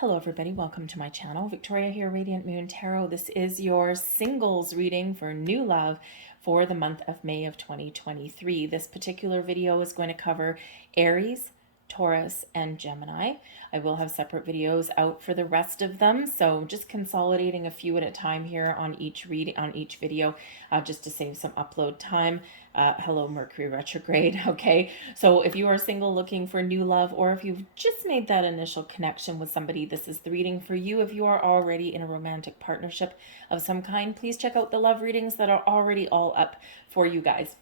Hello everybody, welcome to my channel. Victoria here, Radiant Moon Tarot. This is your singles reading for new love for the month of May of 2023. This particular video is going to cover Aries, Taurus, and Gemini. I will have separate videos out for the rest of them, so just consolidating a few at a time here on each video, just to save some upload time. Hello, Mercury retrograde. Okay, so if you are single looking for new love, or if you've just made that initial connection with somebody, this is the reading for you. If you are already in a romantic partnership of some kind, please check out the love readings that are already all up for you guys.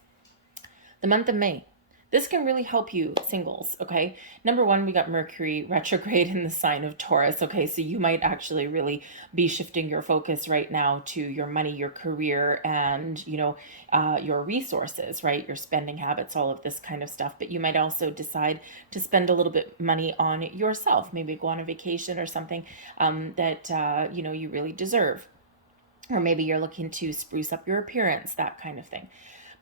The month of May. This can really help you singles, okay? Number one, we got Mercury retrograde in the sign of Taurus, okay? So you might actually really be shifting your focus right now to your money, your career, and, your resources, right? Your spending habits, all of this kind of stuff. But you might also decide to spend a little bit money on yourself, maybe go on a vacation or something that, you really deserve. Or maybe you're looking to spruce up your appearance, that kind of thing.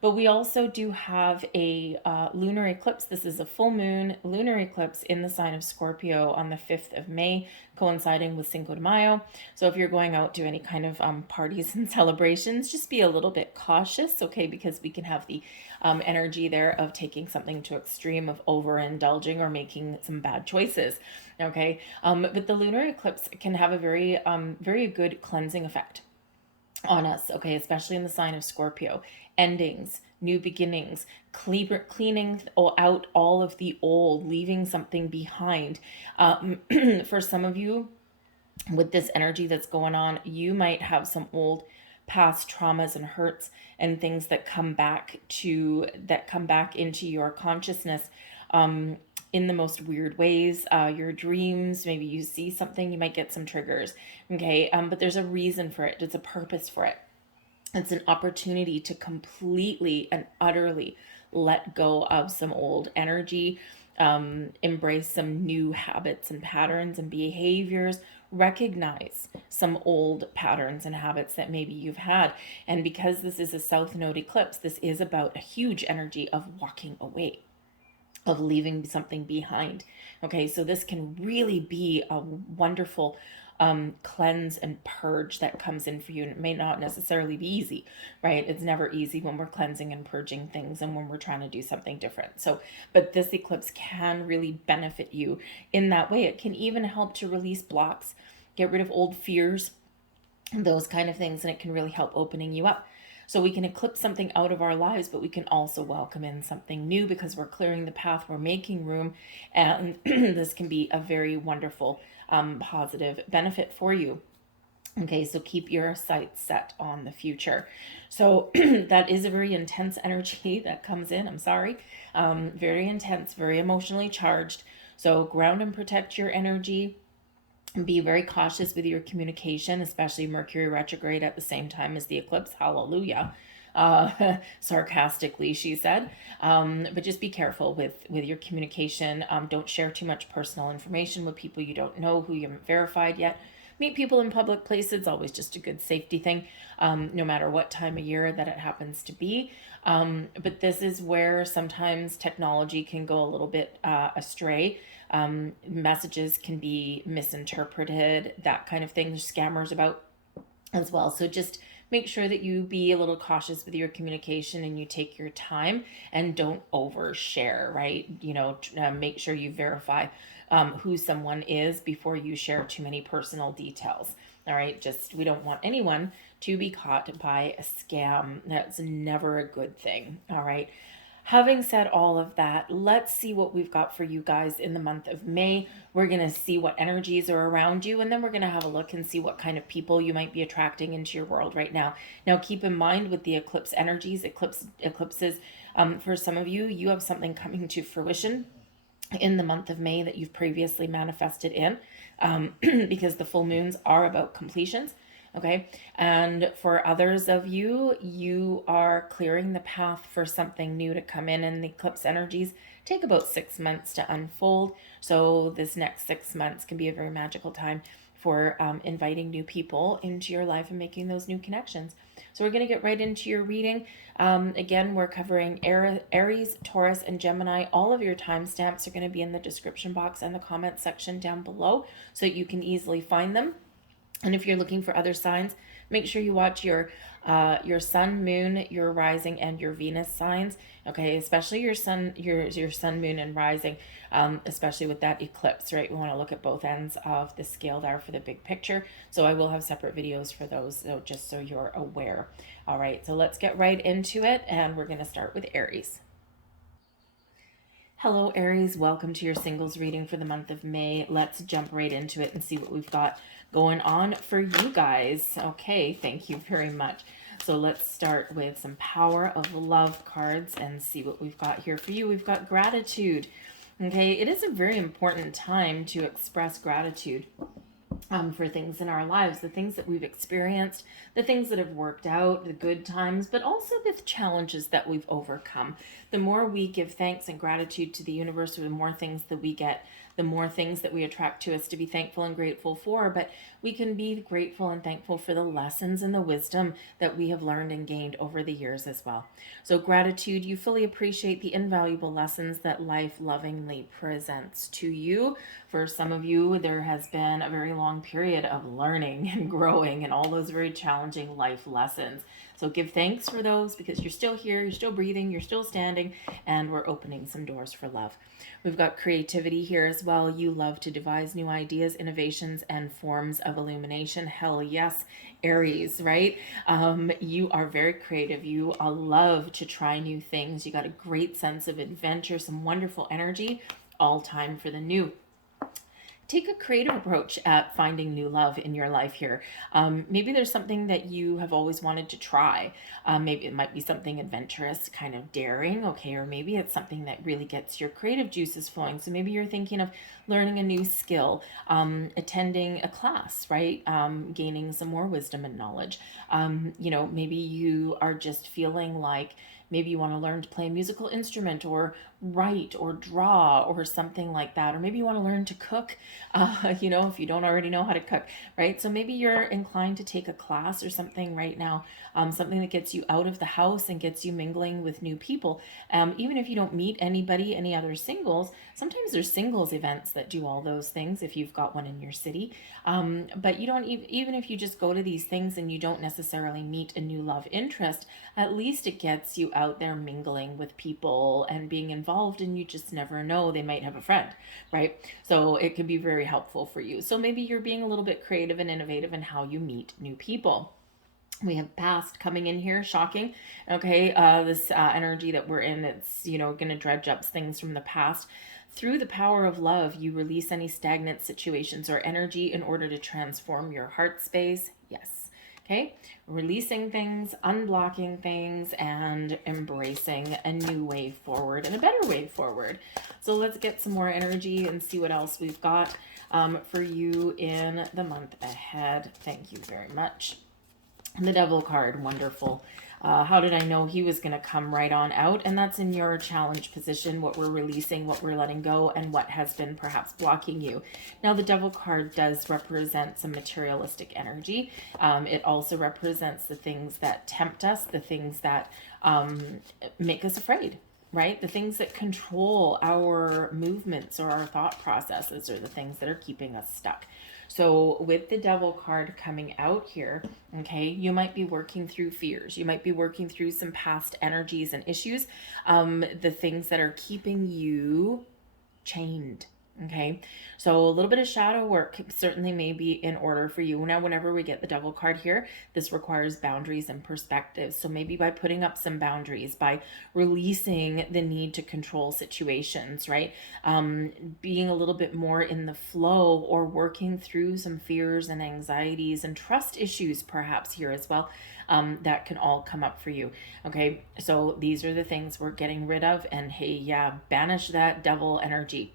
But we also do have a lunar eclipse. This is a full moon lunar eclipse in the sign of Scorpio on the 5th of May, coinciding with Cinco de Mayo. So if you're going out to any kind of parties and celebrations, just be a little bit cautious, okay? Because we can have the energy there of taking something to extreme, of overindulging or making some bad choices, okay? But the lunar eclipse can have a very good cleansing effect on us, okay, especially in the sign of Scorpio. Endings, new beginnings, cleaning out all of the old, leaving something behind. For some of you, with this energy that's going on, you might have some old past traumas and hurts and things that come back into your consciousness in the most weird ways. Your dreams, maybe you see something, you might get some triggers, okay? But there's a reason for it. There's a purpose for it. It's an opportunity to completely and utterly let go of some old energy, embrace some new habits and patterns and behaviors, recognize some old patterns and habits that maybe you've had. And because this is a South Node eclipse, this is about a huge energy of walking away, of leaving something behind. Okay, so this can really be a wonderful cleanse and purge that comes in for you. And it may not necessarily be easy, right? It's never easy when we're cleansing and purging things and when we're trying to do something different. So, but this eclipse can really benefit you in that way. It can even help to release blocks, get rid of old fears, those kind of things, and it can really help opening you up. So we can eclipse something out of our lives, but we can also welcome in something new because we're clearing the path, we're making room, and this can be a very wonderful positive benefit for you. Okay, so keep your sights set on the future. So that is a very intense energy that comes in. I'm sorry. Very intense, very emotionally charged. So ground and protect your energy. Be very cautious with your communication, especially Mercury retrograde at the same time as the eclipse. Hallelujah. Sarcastically, she said. But just be careful with your communication. Don't share too much personal information with people you don't know, who you haven't verified yet. Meet people in public places, always just a good safety thing, no matter what time of year that it happens to be. But this is where sometimes technology can go a little bit astray. Messages can be misinterpreted, that kind of thing. There's scammers about as well. So just make sure that you be a little cautious with your communication and you take your time and don't overshare, right? Make sure you verify who someone is before you share too many personal details. All right, we don't want anyone to be caught by a scam. That's never a good thing. All right. Having said all of that, let's see what we've got for you guys in the month of May. We're going to see what energies are around you, and then we're going to have a look and see what kind of people you might be attracting into your world right now. Now, keep in mind with the eclipse energies, eclipses, for some of you, you have something coming to fruition in the month of May that you've previously manifested in, because the full moons are about completions. Okay. And for others of you, you are clearing the path for something new to come in, and the eclipse energies take about 6 months to unfold. So this next 6 months can be a very magical time for inviting new people into your life and making those new connections. So we're going to get right into your reading. Again, we're covering Aries, Taurus, and Gemini. All of your timestamps are going to be in the description box and the comment section down below so that you can easily find them. And if you're looking for other signs, make sure you watch your sun, moon, your rising, and your Venus signs. Okay, especially your sun, your sun, moon, and rising, especially with that eclipse, right? We want to look at both ends of the scale there for the big picture. So I will have separate videos for those, so just so you're aware. All right, so let's get right into it, and we're going to start with Aries. Hello, Aries. Welcome to your singles reading for the month of May. Let's jump right into it and see what we've got going on for you guys. Okay, thank you very much. So let's start with some Power of Love cards and see what we've got here for you. We've got gratitude. Okay, it is a very important time to express gratitude for things in our lives, the things that we've experienced, the things that have worked out, the good times, but also the challenges that we've overcome. The more we give thanks and gratitude to the universe, the more things that we get, the more things that we attract to us to be thankful and grateful for. But we can be grateful and thankful for the lessons and the wisdom that we have learned and gained over the years as well. So gratitude, you fully appreciate the invaluable lessons that life lovingly presents to you. For some of you, there has been a very long period of learning and growing and all those very challenging life lessons. So give thanks for those because you're still here, you're still breathing, you're still standing, and we're opening some doors for love. We've got creativity here as well. You love to devise new ideas, innovations, and forms of illumination. Hell yes, Aries, right? You are very creative. You love to try new things. You got a great sense of adventure, some wonderful energy, all time for the new. Take a creative approach at finding new love in your life here. Maybe there's something that you have always wanted to try. Maybe it might be something adventurous, kind of daring, okay, or maybe it's something that really gets your creative juices flowing. So maybe you're thinking of learning a new skill, attending a class, right? Gaining some more wisdom and knowledge. Maybe you are just feeling like maybe you want to learn to play a musical instrument or write or draw or something like that. Or maybe you want to learn to cook, if you don't already know how to cook, right? So maybe you're inclined to take a class or something right now, something that gets you out of the house and gets you mingling with new people. Even if you don't meet anybody, any other singles, sometimes there's singles events that do all those things if you've got one in your city. But you don't even if you just go to these things and you don't necessarily meet a new love interest, at least it gets you out there mingling with people and being involved, and you just never know, they might have a friend, right? So it can be very helpful for you. So maybe you're being a little bit creative and innovative in how you meet new people. We have past coming in here, shocking. Okay, this energy that we're in, it's going to dredge up things from the past. Through the power of love, you release any stagnant situations or energy in order to transform your heart space. Yes. Okay, releasing things, unblocking things, and embracing a new way forward and a better way forward. So let's get some more energy and see what else we've got for you in the month ahead. Thank you very much. The Devil card, wonderful. How did I know he was going to come right on out? And that's in your challenge position, what we're releasing, what we're letting go, and what has been perhaps blocking you. Now, the Devil card does represent some materialistic energy. It also represents the things that tempt us, the things that make us afraid, right? The things that control our movements or our thought processes are the things that are keeping us stuck. So with the Devil card coming out here, okay, you might be working through fears. You might be working through some past energies and issues, the things that are keeping you chained. Okay, so a little bit of shadow work certainly may be in order for you. Now, whenever we get the Devil card here, this requires boundaries and perspective. So maybe by putting up some boundaries, by releasing the need to control situations, right? Being a little bit more in the flow, or working through some fears and anxieties and trust issues perhaps here as well. That can all come up for you. Okay, so these are the things we're getting rid of, and hey, yeah, banish that devil energy.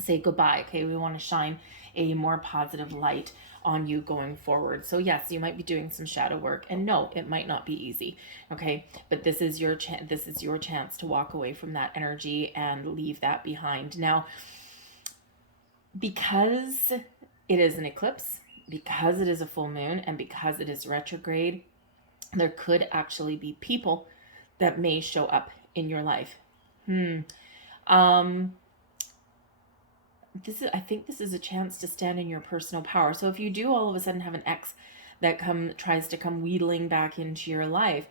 Say goodbye. Okay, we want to shine a more positive light on you going forward. So yes, you might be doing some shadow work, and no, it might not be easy. Okay, but this is your chance to walk away from that energy and leave that behind. Now, because it is an eclipse, because it is a full moon and because it is retrograde, there could actually be people that may show up in your life. Um, I think this is a chance to stand in your personal power. So if you do all of a sudden have an ex that tries to come wheedling back into your life,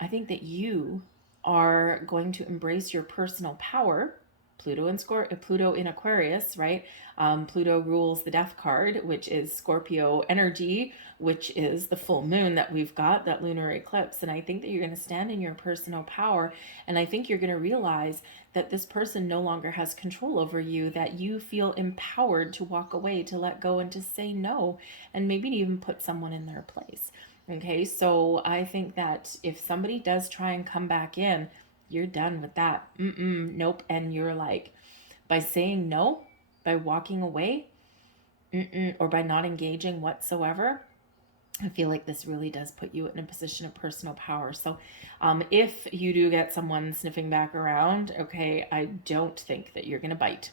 I think that you are going to embrace your personal power. Pluto in Aquarius, right? Pluto rules the death card, which is Scorpio energy, which is the full moon that we've got, that lunar eclipse. And I think that you're going to stand in your personal power. And I think you're going to realize that this person no longer has control over you, that you feel empowered to walk away, to let go, and to say no, and maybe to even put someone in their place. Okay, so I think that if somebody does try and come back in, you're done with that. Nope. And you're like, by saying no, by walking away, or by not engaging whatsoever, I feel like this really does put you in a position of personal power. So if you do get someone sniffing back around, okay, I don't think that you're going to bite.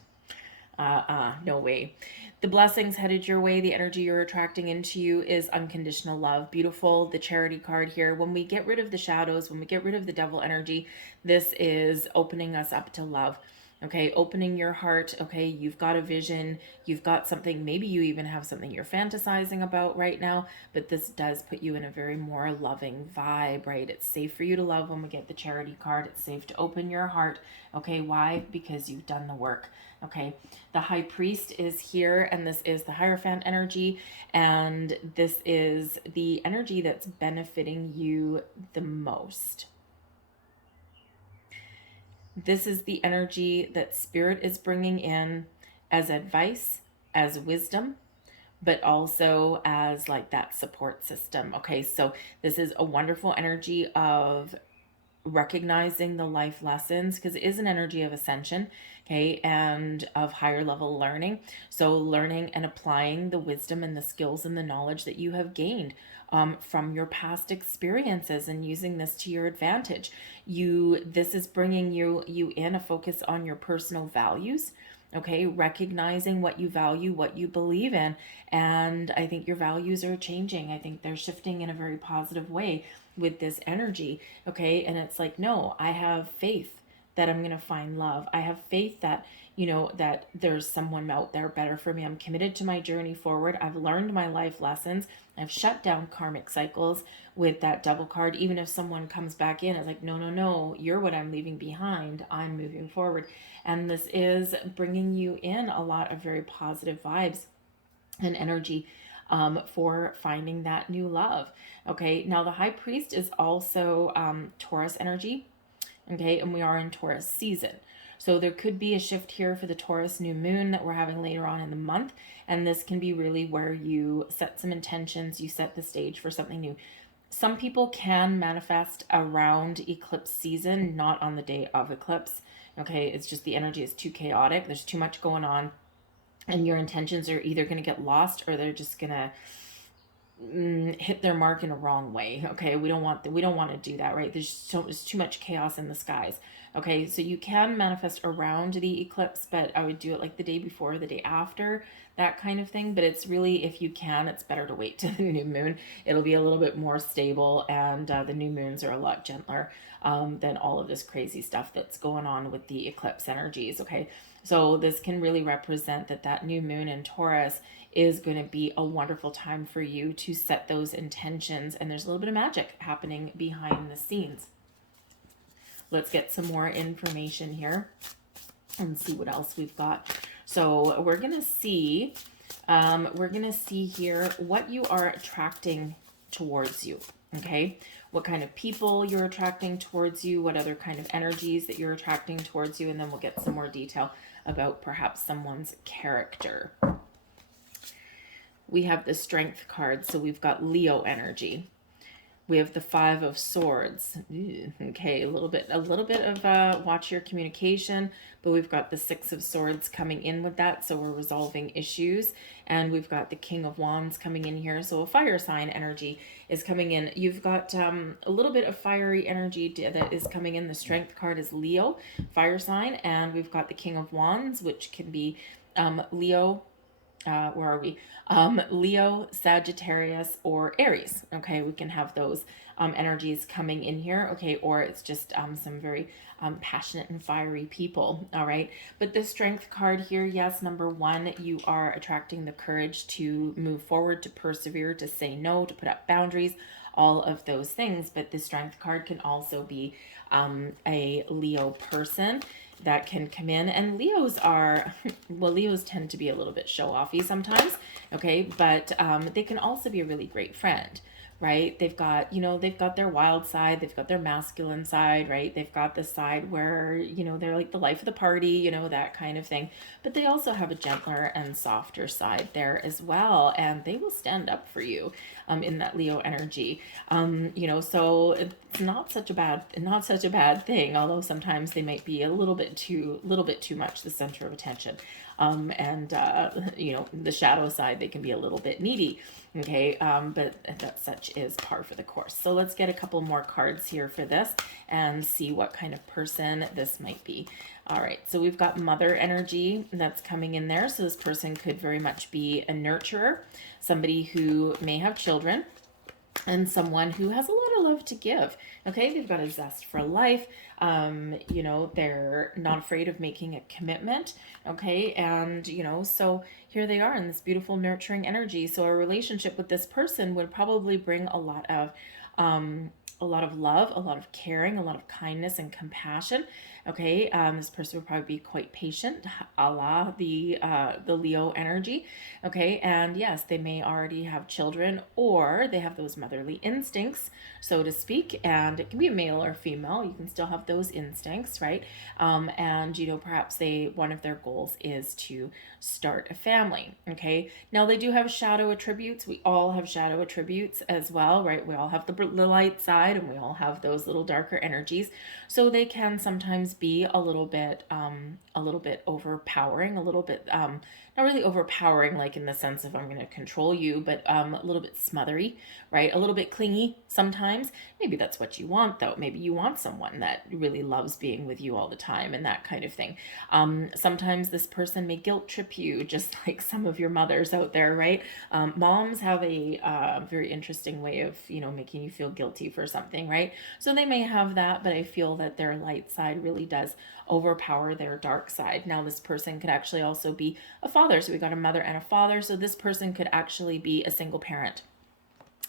No way. The blessings headed your way, the energy you're attracting into you is unconditional love. Beautiful. The charity card here. When we get rid of the shadows, when we get rid of the devil energy, this is opening us up to love. Okay, opening your heart. Okay, you've got a vision, you've got something, maybe you even have something you're fantasizing about right now, but this does put you in a very more loving vibe, right? It's safe for you to love when we get the charity card. It's safe to open your heart. Okay, why? Because you've done the work. Okay, the high priest is here, and this is the Hierophant energy, and this is the energy that's benefiting you the most. This is the energy that Spirit is bringing in as advice, as wisdom, but also as like that support system. Okay, so this is a wonderful energy of recognizing the life lessons, because it is an energy of ascension, okay, and of higher level learning. So learning and applying the wisdom and the skills and the knowledge that you have gained from your past experiences, and using this to your advantage. This is bringing you in a focus on your personal values. Okay, recognizing what you value, what you believe in. And I think your values are changing. I think they're shifting in a very positive way with this energy. Okay, and it's like, no, I have faith that I'm going to find love. I have faith that, that there's someone out there better for me. I'm committed to my journey forward. I've learned my life lessons. I've shut down karmic cycles with that double card. Even if someone comes back in, it's like, no, you're what I'm leaving behind. I'm moving forward. And this is bringing you in a lot of very positive vibes and energy for finding that new love. Okay, now the high priest is also Taurus energy. Okay, and we are in Taurus season. So there could be a shift here for the Taurus new moon that we're having later on in the month. And this can be really where you set some intentions, you set the stage for something new. Some people can manifest around eclipse season, not on the day of eclipse. Okay, it's just the energy is too chaotic. There's too much going on. And your intentions are either going to get lost, or they're just going to hit their mark in a wrong way. Okay, we don't want to do that, right? There's too much chaos in the skies. Okay, so you can manifest around the eclipse, but I would do it like the day before, the day after, that kind of thing. But it's really, if you can, it's better to wait till the new moon. It'll be a little bit more stable, and the new moons are a lot gentler than all of this crazy stuff that's going on with the eclipse energies. Okay, so this can really represent that new moon in Taurus is going to be a wonderful time for you to set those intentions, and there's a little bit of magic happening behind the scenes. Let's get some more information here and see what else we've got. So we're going to see here what you are attracting towards you. Okay, what kind of people you're attracting towards you, what other kind of energies that you're attracting towards you, and then we'll get some more detail about perhaps someone's character. We have the Strength card, so we've got Leo energy. We have the Five of Swords. Okay, a little bit of watch your communication, but we've got the Six of Swords coming in with that, so we're resolving issues. And we've got the King of Wands coming in here, so a fire sign energy is coming in. You've got a little bit of fiery energy that is coming in. The Strength card is Leo, fire sign, and we've got the King of Wands, which can be Leo, where are we? Leo, Sagittarius, or Aries. Okay, we can have those energies coming in here. Okay, or it's just some very passionate and fiery people. All right, but the Strength card here, yes, number one, you are attracting the courage to move forward, to persevere, to say no, to put up boundaries, all of those things. But the Strength card can also be a Leo person that can come in. And Leos are, well, Leos tend to be a little bit show-offy sometimes, okay? But they can also be a really great friend, right? They've got, they've got their wild side, they've got their masculine side, right? They've got the side where, they're like the life of the party, that kind of thing. But they also have a gentler and softer side there as well. And they will stand up for you in that Leo energy. So it's not such a bad thing, although sometimes they might be a little bit too much the center of attention. The shadow side, they can be a little bit needy. Okay, but that such is par for the course. So let's get a couple more cards here for this and see what kind of person this might be. All right, so we've got mother energy that's coming in there. So this person could very much be a nurturer, somebody who may have children, and someone who has a lot of love to give. Okay, they've got a zest for life. They're not afraid of making a commitment. Okay, and so here they are in this beautiful nurturing energy. So a relationship with this person would probably bring a lot of love, a lot of caring, a lot of kindness and compassion. Okay, this person would probably be quite patient, a la the Leo energy. Okay, and yes, they may already have children, or they have those motherly instincts, so to speak. And it can be a male or female. You can still have those instincts, right? And perhaps one of their goals is to start a family. Okay, now they do have shadow attributes. We all have shadow attributes as well, right? We all have the light side, and we all have those little darker energies. So they can sometimes be a little bit overpowering, a little bit not really overpowering like in the sense of I'm going to control you, but a little bit smothery, right? A little bit clingy sometimes. Maybe that's what you want, though. Maybe you want someone that really loves being with you all the time and that kind of thing. Sometimes this person may guilt trip you, just like some of your mothers out there, right? Moms have a very interesting way of making you feel guilty for something, right? So they may have that, but I feel that their light side really does overpower their dark side. Now this person could actually also be a father. So we got a mother and a father. So this person could actually be a single parent.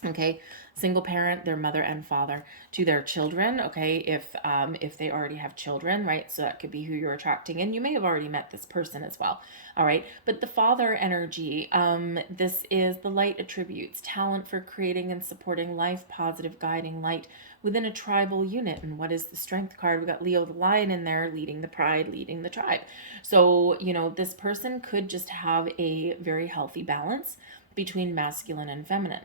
Okay, single parent, their mother and father to their children. Okay, if they already have children, right? So that could be who you're attracting, and you may have already met this person as well. All right, but the father energy, this is the light attributes, talent for creating and supporting life, positive guiding light within a tribal unit. And what is the Strength card? We got Leo the lion in there, leading the pride, leading the tribe. So this person could just have a very healthy balance between masculine and feminine.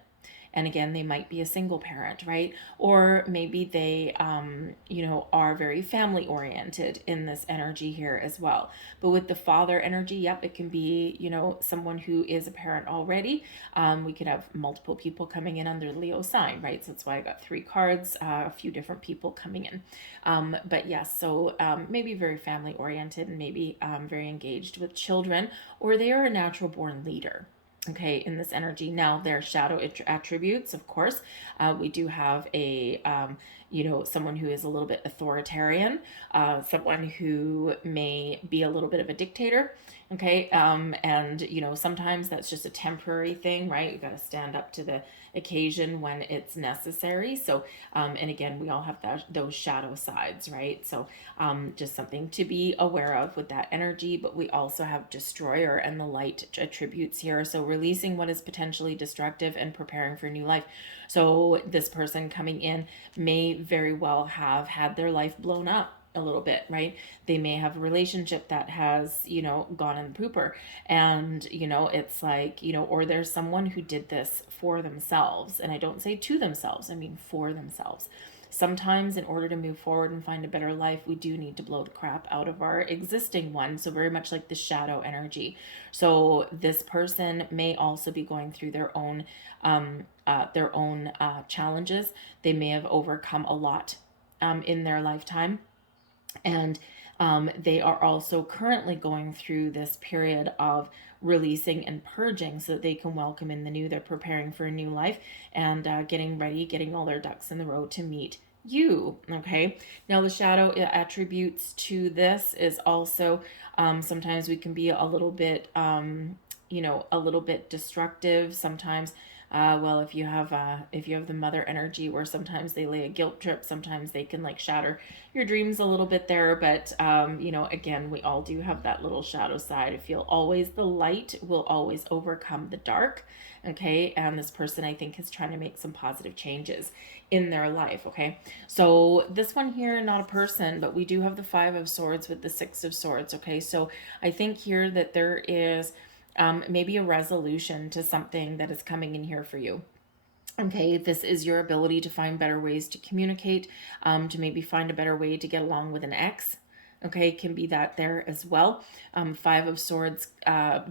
And again, they might be a single parent, right? Or maybe they, are very family oriented in this energy here as well. But with the father energy, yep, it can be, someone who is a parent already. We could have multiple people coming in under the Leo sign, right? So that's why I got 3 cards, a few different people coming in. But yes, so maybe very family oriented and maybe very engaged with children, or they are a natural born leader. Okay, in this energy. Now, their shadow attributes, of course, we do have a, someone who is a little bit authoritarian, someone who may be a little bit of a dictator. Okay, and sometimes that's just a temporary thing, right? You've got to stand up to the occasion when it's necessary. So, and again, we all have those shadow sides, right? So, just something to be aware of with that energy. But we also have destroyer and the light attributes here. So releasing what is potentially destructive and preparing for new life. So this person coming in may very well have had their life blown up a little bit, right? They may have a relationship that has, gone in the pooper, and, it's like, or there's someone who did this for themselves. And I don't say to themselves, I mean for themselves. Sometimes in order to move forward and find a better life, we do need to blow the crap out of our existing one. So very much like the shadow energy. So this person may also be going through their own challenges. They may have overcome a lot in their lifetime. And They are also currently going through this period of releasing and purging so that they can welcome in the new. They're preparing for a new life and getting ready, getting all their ducks in the row to meet you. Okay, now the shadow attributes to this is also sometimes we can be a little bit a little bit destructive sometimes. Well, if you have the mother energy, where sometimes they lay a guilt trip, sometimes they can like shatter your dreams a little bit there. But again, we all do have that little shadow side. I feel always the light will always overcome the dark. Okay, and this person, I think, is trying to make some positive changes in their life. Okay, so this one here, not a person, but we do have the Five of Swords with the Six of Swords. Okay, so I think here that there is maybe a resolution to something that is coming in here for you. Okay, this is your ability to find better ways to communicate, to maybe find a better way to get along with an ex. Okay, can be that there as well. Five of Swords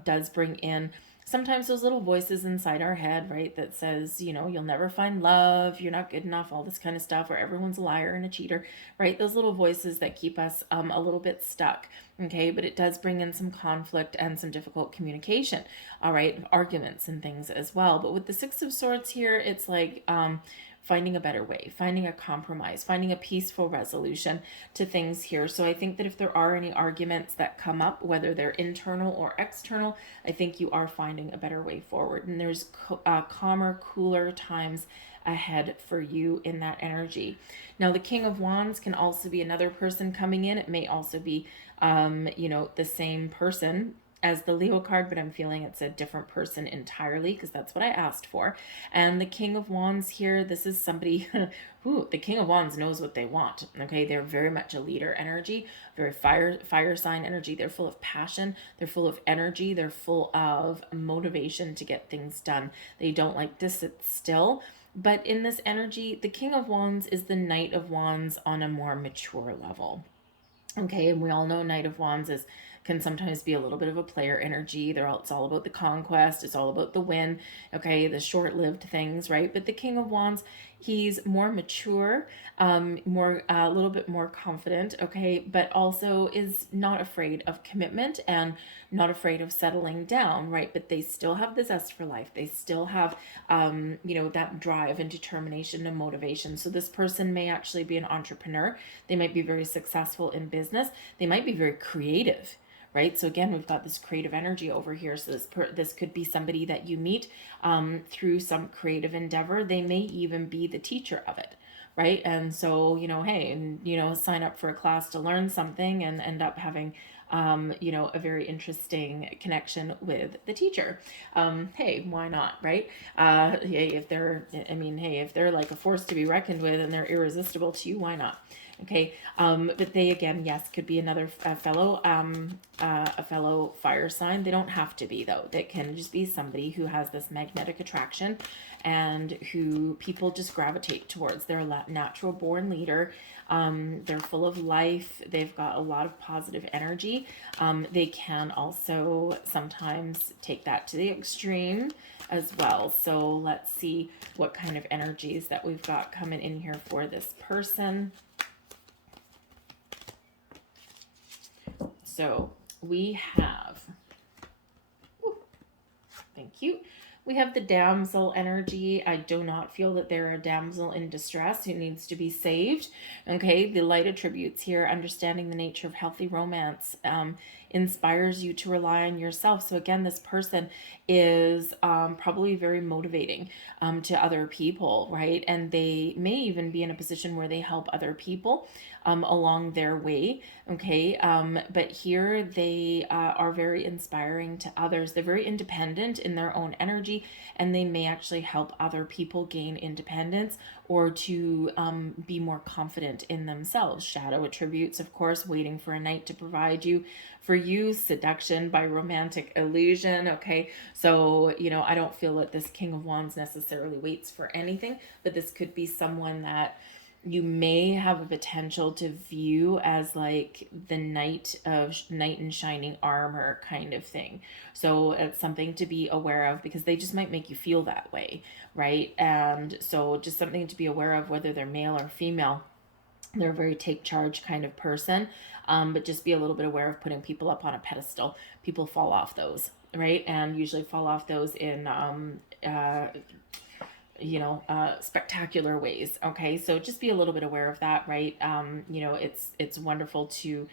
does bring in sometimes those little voices inside our head, right, that says, you'll never find love, you're not good enough, all this kind of stuff, or everyone's a liar and a cheater, right? Those little voices that keep us a little bit stuck. Okay, but it does bring in some conflict and some difficult communication, all right, arguments and things as well. But with the Six of Swords here, it's like finding a better way, finding a compromise, finding a peaceful resolution to things here. So I think that if there are any arguments that come up, whether they're internal or external, I think you are finding a better way forward. And there's calmer, cooler times ahead for you in that energy. Now, the King of Wands can also be another person coming in. It may also be, the same person as the Leo card, but I'm feeling it's a different person entirely because that's what I asked for. And the King of Wands here, this is somebody who, the King of Wands knows what they want. Okay, they're very much a leader energy, very fire sign energy. They're full of passion, they're full of energy, they're full of motivation to get things done. They don't like to sit still. But in this energy, the King of Wands is the Knight of Wands on a more mature level. Okay, and we all know Knight of Wands can sometimes be a little bit of a player energy. It's all about the conquest. It's all about the win. Okay, the short-lived things, right? But the King of Wands, he's more mature, more a little bit more confident. Okay, but also is not afraid of commitment and not afraid of settling down, right? But they still have the zest for life. They still have, that drive and determination and motivation. So this person may actually be an entrepreneur. They might be very successful in business. They might be very creative, right? So again, we've got this creative energy over here. So this could be somebody that you meet through some creative endeavor. They may even be the teacher of it, right? And so, hey, and, sign up for a class to learn something and end up having, a very interesting connection with the teacher. Hey, why not, right? Hey, if they're like a force to be reckoned with and they're irresistible to you, why not? Okay, but they, again, yes, could be another fellow fire sign. They don't have to be, though. They can just be somebody who has this magnetic attraction and who people just gravitate towards. They're a natural born leader. They're full of life. They've got a lot of positive energy. They can also sometimes take that to the extreme as well. So let's see what kind of energies that we've got coming in here for this person. So we have, thank you. We have the damsel energy. I do not feel that they're a damsel in distress who needs to be saved. Okay, the light attributes here, understanding the nature of healthy romance, inspires you to rely on yourself. So again, this person is probably very motivating to other people, right? And they may even be in a position where they help other people along their way. Okay, but here they are very inspiring to others. They're very independent in their own energy, and they may actually help other people gain independence or to be more confident in themselves. Shadow attributes, of course, waiting for a knight to provide for you, seduction by romantic illusion. Okay, so I don't feel that this King of Wands necessarily waits for anything, but this could be someone that you may have a potential to view as like the knight in shining armor kind of thing. So it's something to be aware of because they just might make you feel that way, right? And so just something to be aware of, whether they're male or female. They're a very take charge kind of person, but just be a little bit aware of putting people up on a pedestal. People fall off those, right? And usually fall off those in, spectacular ways. Okay, so just be a little bit aware of that, right? It's wonderful to,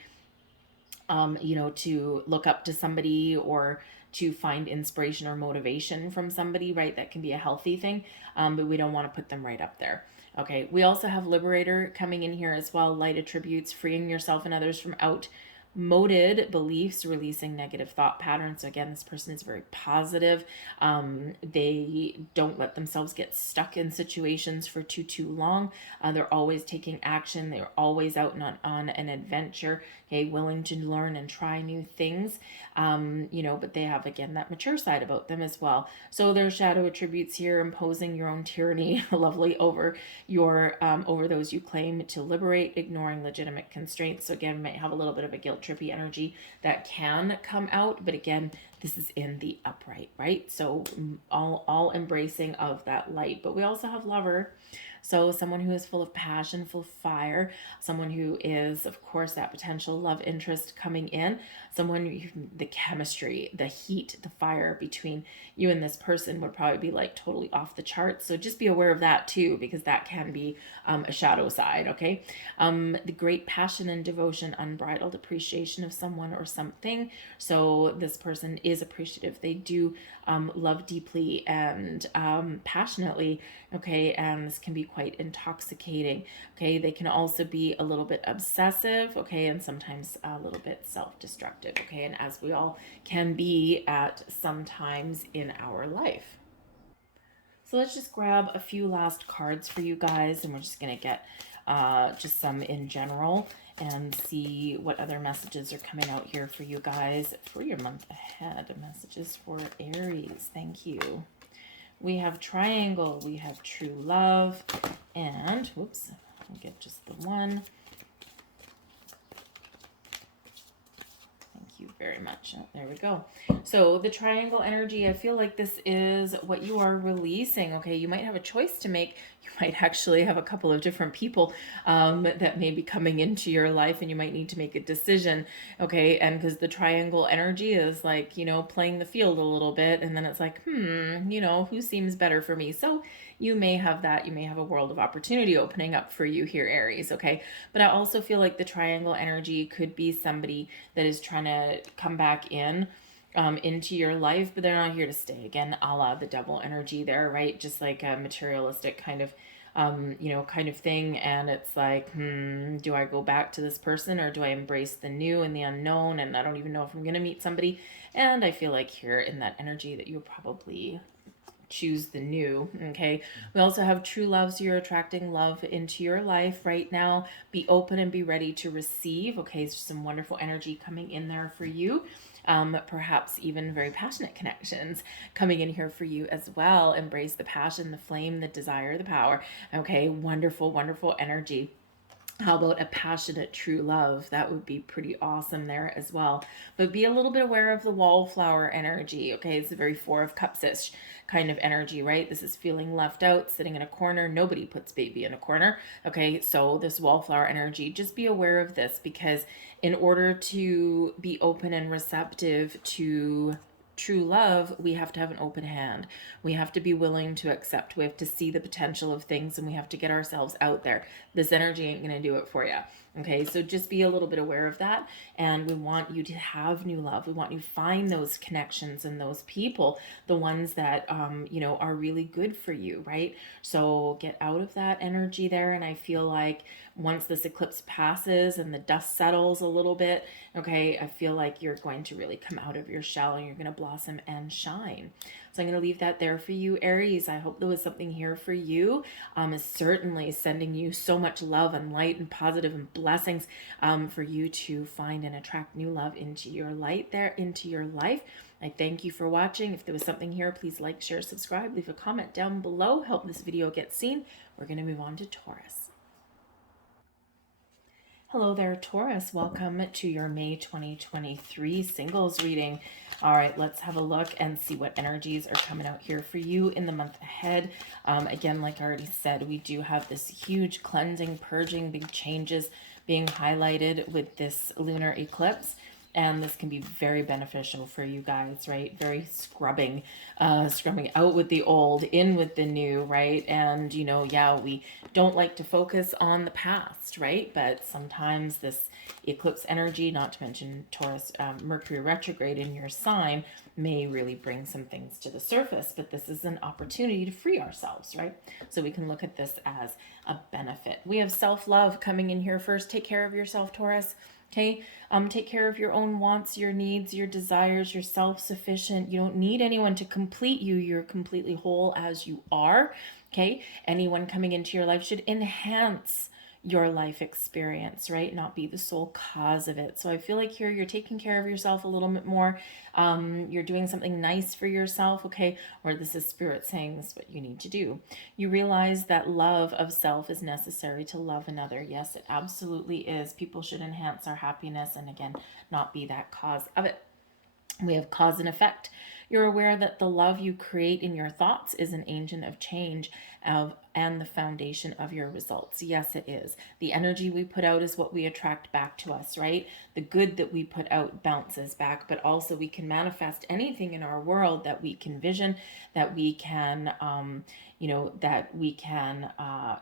to look up to somebody or to find inspiration or motivation from somebody, right? That can be a healthy thing, but we don't want to put them right up there. Okay, we also have Liberator coming in here as well. Light attributes, freeing yourself and others from outmoded beliefs, releasing negative thought patterns. So again, this person is very positive. They don't let themselves get stuck in situations for too long. They're always taking action. They're always out on an adventure. Okay, willing to learn and try new things. But they have, again, that mature side about them as well. So there's shadow attributes here, imposing your own tyranny, lovely, over over those you claim to liberate, ignoring legitimate constraints. So again, might have a little bit of a guilt trippy energy that can come out, but again, this is in the upright, right? So all embracing of that light. But we also have Lover. So someone who is full of passion, full of fire, someone who is, of course, that potential love interest coming in, the chemistry, the heat, the fire between you and this person would probably be like totally off the charts. So just be aware of that too, because that can be a shadow side, okay? The great passion and devotion, unbridled appreciation of someone or something. So this person is appreciative. They do love deeply and passionately, okay? And this can be quite intoxicating, okay? They can also be a little bit obsessive, okay? And sometimes a little bit self-destructive, okay? And as we all can be at some times in our life. So let's just grab a few last cards for you guys, and we're just going to get just some in general and see what other messages are coming out here for you guys for your month ahead. Messages for Aries. Thank you. We have Triangle, we have True Love, and, whoops, I'll get just the one. Thank you very much. Oh, there we go. So the Triangle energy, I feel like this is what you are releasing, okay? You might have a choice to make. You might actually have a couple of different people that may be coming into your life, and you might need to make a decision, okay? And because the Triangle energy is like, playing the field a little bit, and then it's like, who seems better for me? So you may have that. You may have a world of opportunity opening up for you here, Aries, okay? But I also feel like the Triangle energy could be somebody that is trying to come back into your life, but they're not here to stay. Again, a la the Devil energy there, right? Just like a materialistic kind of thing. And it's like, do I go back to this person, or do I embrace the new and the unknown? And I don't even know if I'm going to meet somebody. And I feel like here in that energy that you'll probably choose the new, okay? We also have True Love, so you're attracting love into your life right now. Be open and be ready to receive, okay? So some wonderful energy coming in there for you. Perhaps even very passionate connections coming in here for you as well. Embrace the passion, the flame, the desire, the power. Okay, wonderful, wonderful energy. How about a passionate true love? That would be pretty awesome there as well. But be a little bit aware of the wallflower energy. Okay, it's a very Four of Cups-ish kind of energy, right? This is feeling left out, sitting in a corner. Nobody puts baby in a corner. Okay, so this wallflower energy, just be aware of this, because in order to be open and receptive to true love, we have to have an open hand. We have to be willing to accept. We have to see the potential of things, and we have to get ourselves out there. This energy ain't going to do it for you. Okay, so just be a little bit aware of that. And we want you to have new love. We want you to find those connections and those people, the ones that, are really good for you, right? So get out of that energy there. And I feel like once this eclipse passes and the dust settles a little bit, okay, I feel like you're going to really come out of your shell and you're going to blossom and shine. So I'm going to leave that there for you, Aries. I hope there was something here for you. Is certainly sending you so much love and light and positive and blessings for you to find and attract new love into your light there, into your life. I thank you for watching. If there was something here, please like, share, subscribe, leave a comment down below. Help this video get seen. We're going to move on to Taurus. Hello there, Taurus. Welcome to your May 2023 singles reading. All right, let's have a look and see what energies are coming out here for you in the month ahead. Again, like I already said, we do have this huge cleansing, purging, big changes being highlighted with this lunar eclipse. And this can be very beneficial for you guys, right? Very scrubbing out with the old, in with the new, right? And, you know, yeah, we don't like to focus on the past, right? But sometimes this eclipse energy, not to mention Taurus, Mercury retrograde in your sign, may really bring some things to the surface. But this is an opportunity to free ourselves, right? So we can look at this as a benefit. We have self-love coming in here first. Take care of yourself, Taurus. Okay, take care of your own wants, your needs, your desires. You're self-sufficient. You don't need anyone to complete you. You're completely whole as you are. Okay, anyone coming into your life should enhance your life experience, right? Not be the sole cause of it. So I feel like here you're taking care of yourself a little bit more. You're doing something nice for yourself, okay? Or this is spirit saying this is what you need to do. You realize that love of self is necessary to love another. Yes, it absolutely is. People should enhance our happiness and again, not be that cause of it. We have cause and effect. You're aware that the love you create in your thoughts is an agent of change and the foundation of your results. Yes, it is. The energy we put out is what we attract back to us, right? The good that we put out bounces back, but also we can manifest anything in our world that we can vision, that we can,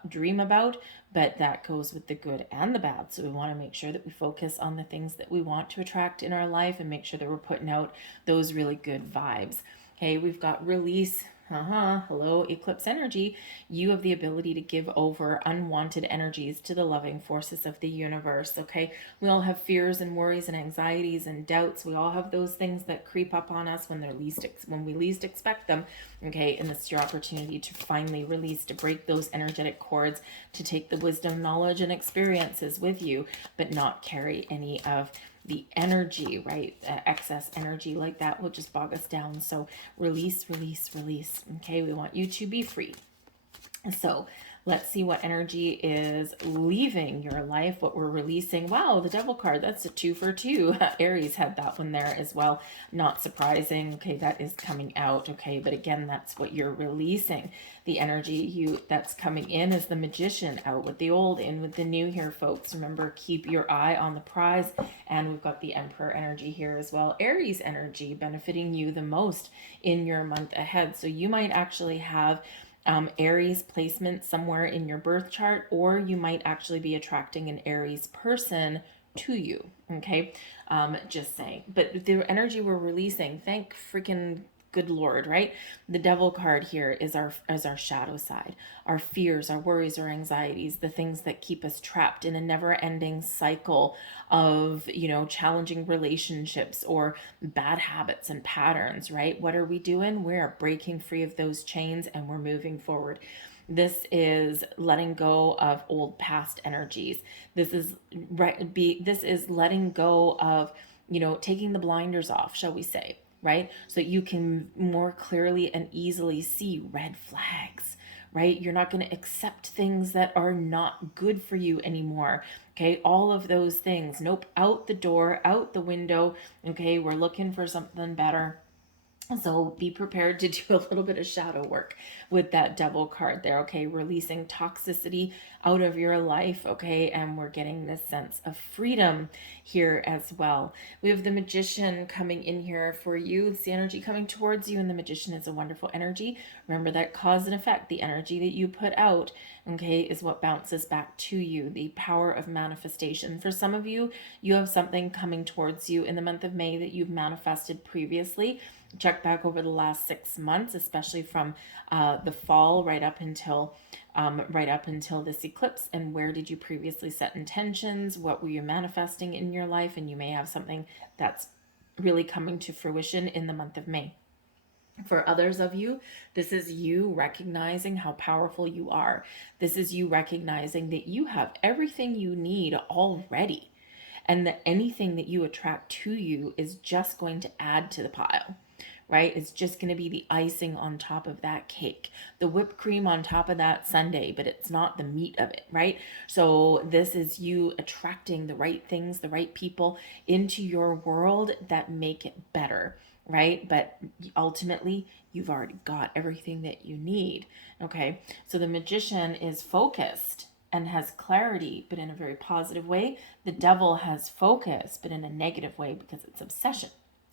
dream about, but that goes with the good and the bad. So we want to make sure that we focus on the things that we want to attract in our life and make sure that we're putting out those really good vibes. Okay, we've got release. Hello, eclipse energy. You have the ability to give over unwanted energies to the loving forces of the universe. Okay, we all have fears and worries and anxieties and doubts. We all have those things that creep up on us when we least expect them. Okay, and this is your opportunity to finally release, to break those energetic cords, to take the wisdom, knowledge, and experiences with you, but not carry any of the energy, right? Excess energy like that will just bog us down. So release, release, release. Okay, we want you to be free. So let's see what energy is leaving your life, what we're releasing. Wow, the Devil card, that's a 2 for 2. Aries had that one there as well. Not surprising. Okay, that is coming out. Okay, but again, that's what you're releasing. The energy that's coming in is the Magician, out with the old, in with the new here, folks. Remember, keep your eye on the prize. And we've got the Emperor energy here as well. Aries energy benefiting you the most in your month ahead. So you might actually have Aries placement somewhere in your birth chart, or you might actually be attracting an Aries person to you. Okay, just saying. But the energy we're releasing, thank freaking good Lord, right? The Devil card here is our shadow side, our fears, our worries, our anxieties, the things that keep us trapped in a never-ending cycle of, challenging relationships or bad habits and patterns, right? What are we doing? We're breaking free of those chains and we're moving forward. This is letting go of old past energies. This is letting go of, taking the blinders off, shall we say, right? So that you can more clearly and easily see red flags, right? You're not going to accept things that are not good for you anymore. Okay, all of those things. Nope, out the door, out the window. Okay, we're looking for something better. So be prepared to do a little bit of shadow work with that Devil card there, okay? Releasing toxicity out of your life, okay? And we're getting this sense of freedom here as well. We have the Magician coming in here for you. It's the energy coming towards you, and the Magician is a wonderful energy. Remember that cause and effect. The energy that you put out, okay, is what bounces back to you. The power of manifestation. For some of you, you have something coming towards you in the month of May that you've manifested previously. Check back over the last 6 months, especially from the fall right up until this eclipse, and where did you previously set intentions? What were you manifesting in your life? And you may have something that's really coming to fruition in the month of May. For others of you, this is you recognizing how powerful you are. This is you recognizing that you have everything you need already, and that anything that you attract to you is just going to add to the pile. right? It's just going to be the icing on top of that cake, the whipped cream on top of that sundae, but it's not the meat of it, right? So this is you attracting the right things, the right people into your world that make it better, right? But ultimately, you've already got everything that you need, okay? So the magician is focused and has clarity, but in a very positive way. The devil has focus, but in a negative way because it's obsession.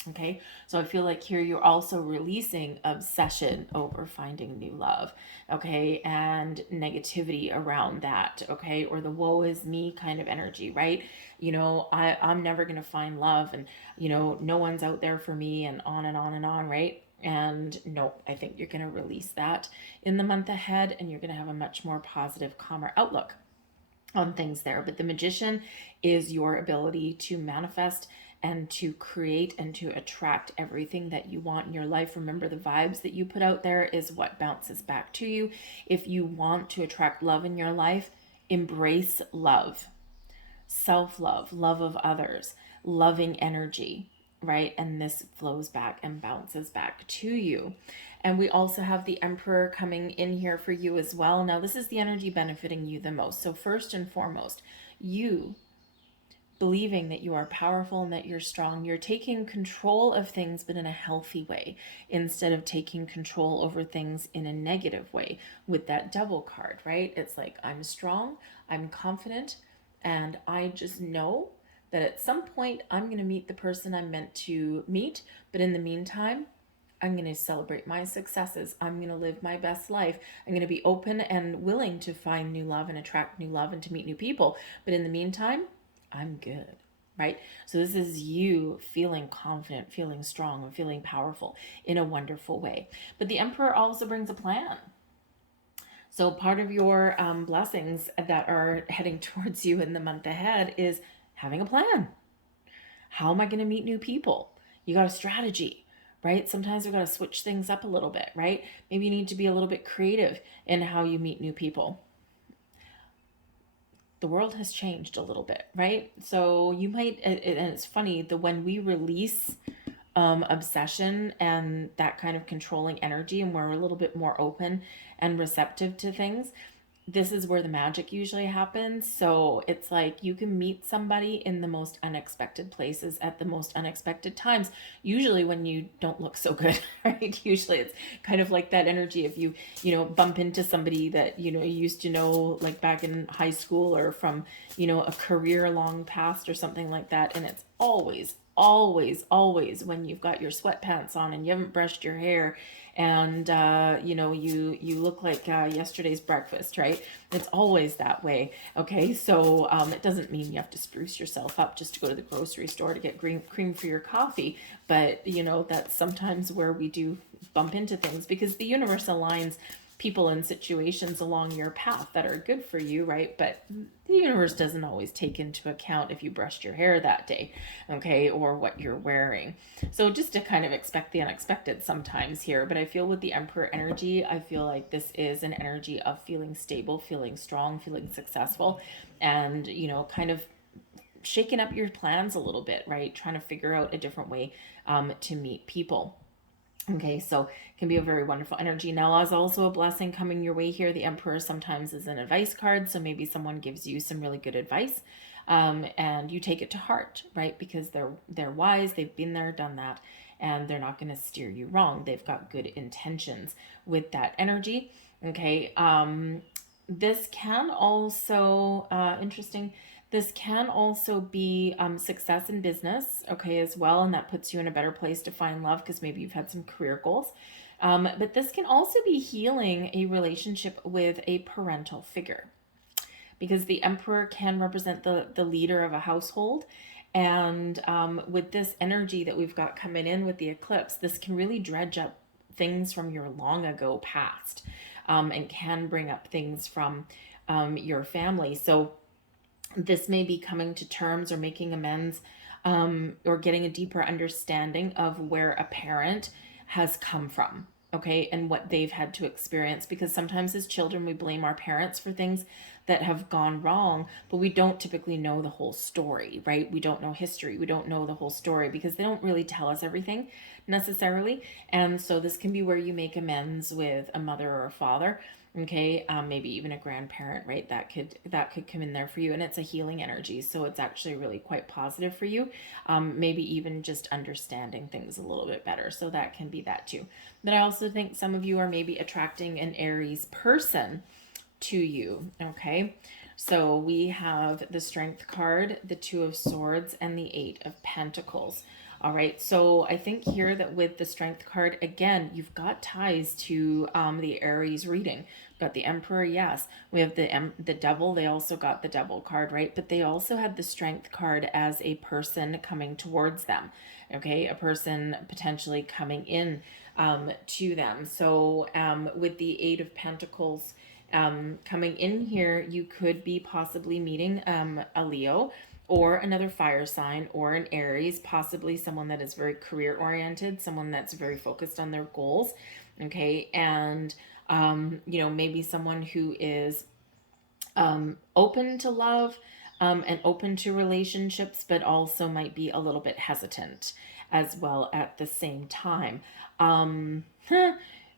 Okay, so I feel like here you're also releasing obsession over finding new love, okay, and negativity around that, okay, or the woe is me kind of energy, right? I'm never gonna find love, and no one's out there for me, and on and on and on, right? And nope, I think you're gonna release that in the month ahead, and you're gonna have a much more positive, calmer outlook on things there. But the magician is your ability to manifest and to create and to attract everything that you want in your life. Remember, the vibes that you put out there is what bounces back to you. If you want to attract love in your life, embrace love, self-love, love of others, loving energy, right? And this flows back and bounces back to you. And we also have the Emperor coming in here for you as well. Now, this is the energy benefiting you the most. So first and foremost, you believing that you are powerful and that you're strong. You're taking control of things, but in a healthy way, instead of taking control over things in a negative way with that Devil card, right? It's like, I'm strong, I'm confident, and I just know that at some point I'm going to meet the person I'm meant to meet. But in the meantime, I'm going to celebrate my successes. I'm going to live my best life. I'm going to be open and willing to find new love and attract new love and to meet new people. But in the meantime, I'm good, right? So this is you feeling confident, feeling strong, and feeling powerful in a wonderful way. But the Emperor also brings a plan. So part of your blessings that are heading towards you in the month ahead is having a plan. How am I going to meet new people? You got a strategy, right? Sometimes we got to switch things up a little bit, right? Maybe you need to be a little bit creative in how you meet new people. The world has changed a little bit, right? So you might, and it's funny, when we release obsession and that kind of controlling energy, and we're a little bit more open and receptive to things, this is where the magic usually happens. So it's like you can meet somebody in the most unexpected places at the most unexpected times, usually when you don't look so good, right? Usually it's kind of like that energy if you bump into somebody that you used to know, like back in high school or from a career long past or something like that. And it's always when you've got your sweatpants on and you haven't brushed your hair and you look like yesterday's breakfast, right? It's always that way. Okay, so it doesn't mean you have to spruce yourself up just to go to the grocery store to get cream for your coffee, but that's sometimes where we do bump into things because the universe aligns people and situations along your path that are good for you, right? But the universe doesn't always take into account if you brushed your hair that day, okay, or what you're wearing. So just to kind of expect the unexpected sometimes here. But I feel with the Emperor energy, I feel like this is an energy of feeling stable, feeling strong, feeling successful, and kind of shaking up your plans a little bit, right? Trying to figure out a different way to meet people. Okay, so it can be a very wonderful energy. Now, as also a blessing coming your way here, the Emperor sometimes is an advice card. So maybe someone gives you some really good advice and you take it to heart, right? Because they're wise, they've been there, done that, and they're not going to steer you wrong. They've got good intentions with that energy. Okay, this can also, interesting, this can also be success in business, okay, as well. And that puts you in a better place to find love because maybe you've had some career goals. But this can also be healing a relationship with a parental figure because the Emperor can represent the leader of a household. And with this energy that we've got coming in with the eclipse, this can really dredge up things from your long ago past and can bring up things from your family. So this may be coming to terms or making amends or getting a deeper understanding of where a parent has come from. okay, and what they've had to experience, because sometimes as children we blame our parents for things that have gone wrong, but we don't typically know the whole story, right? We don't know history, we don't know the whole story because they don't really tell us everything necessarily. And so this can be where you make amends with a mother or a father, okay, maybe even a grandparent, right? That could come in there for you, and it's a healing energy, so it's actually really quite positive for you. Maybe even just understanding things a little bit better, so that can be that too. But I also think some of you are maybe attracting an Aries person to you, okay? So we have the Strength card, the Two of Swords, and the Eight of Pentacles. All right, so I think here that with the Strength card, again, you've got ties to the Aries reading. We've got the Emperor, yes. We have the Devil. They also got the Devil card, right? But they also had the Strength card as a person coming towards them, okay? A person potentially coming in to them. So with the Eight of Pentacles, coming in here, you could be possibly meeting a Leo or another fire sign or an Aries, possibly someone that is very career oriented, someone that's very focused on their goals, okay? And, maybe someone who is open to love and open to relationships, but also might be a little bit hesitant as well at the same time. Um,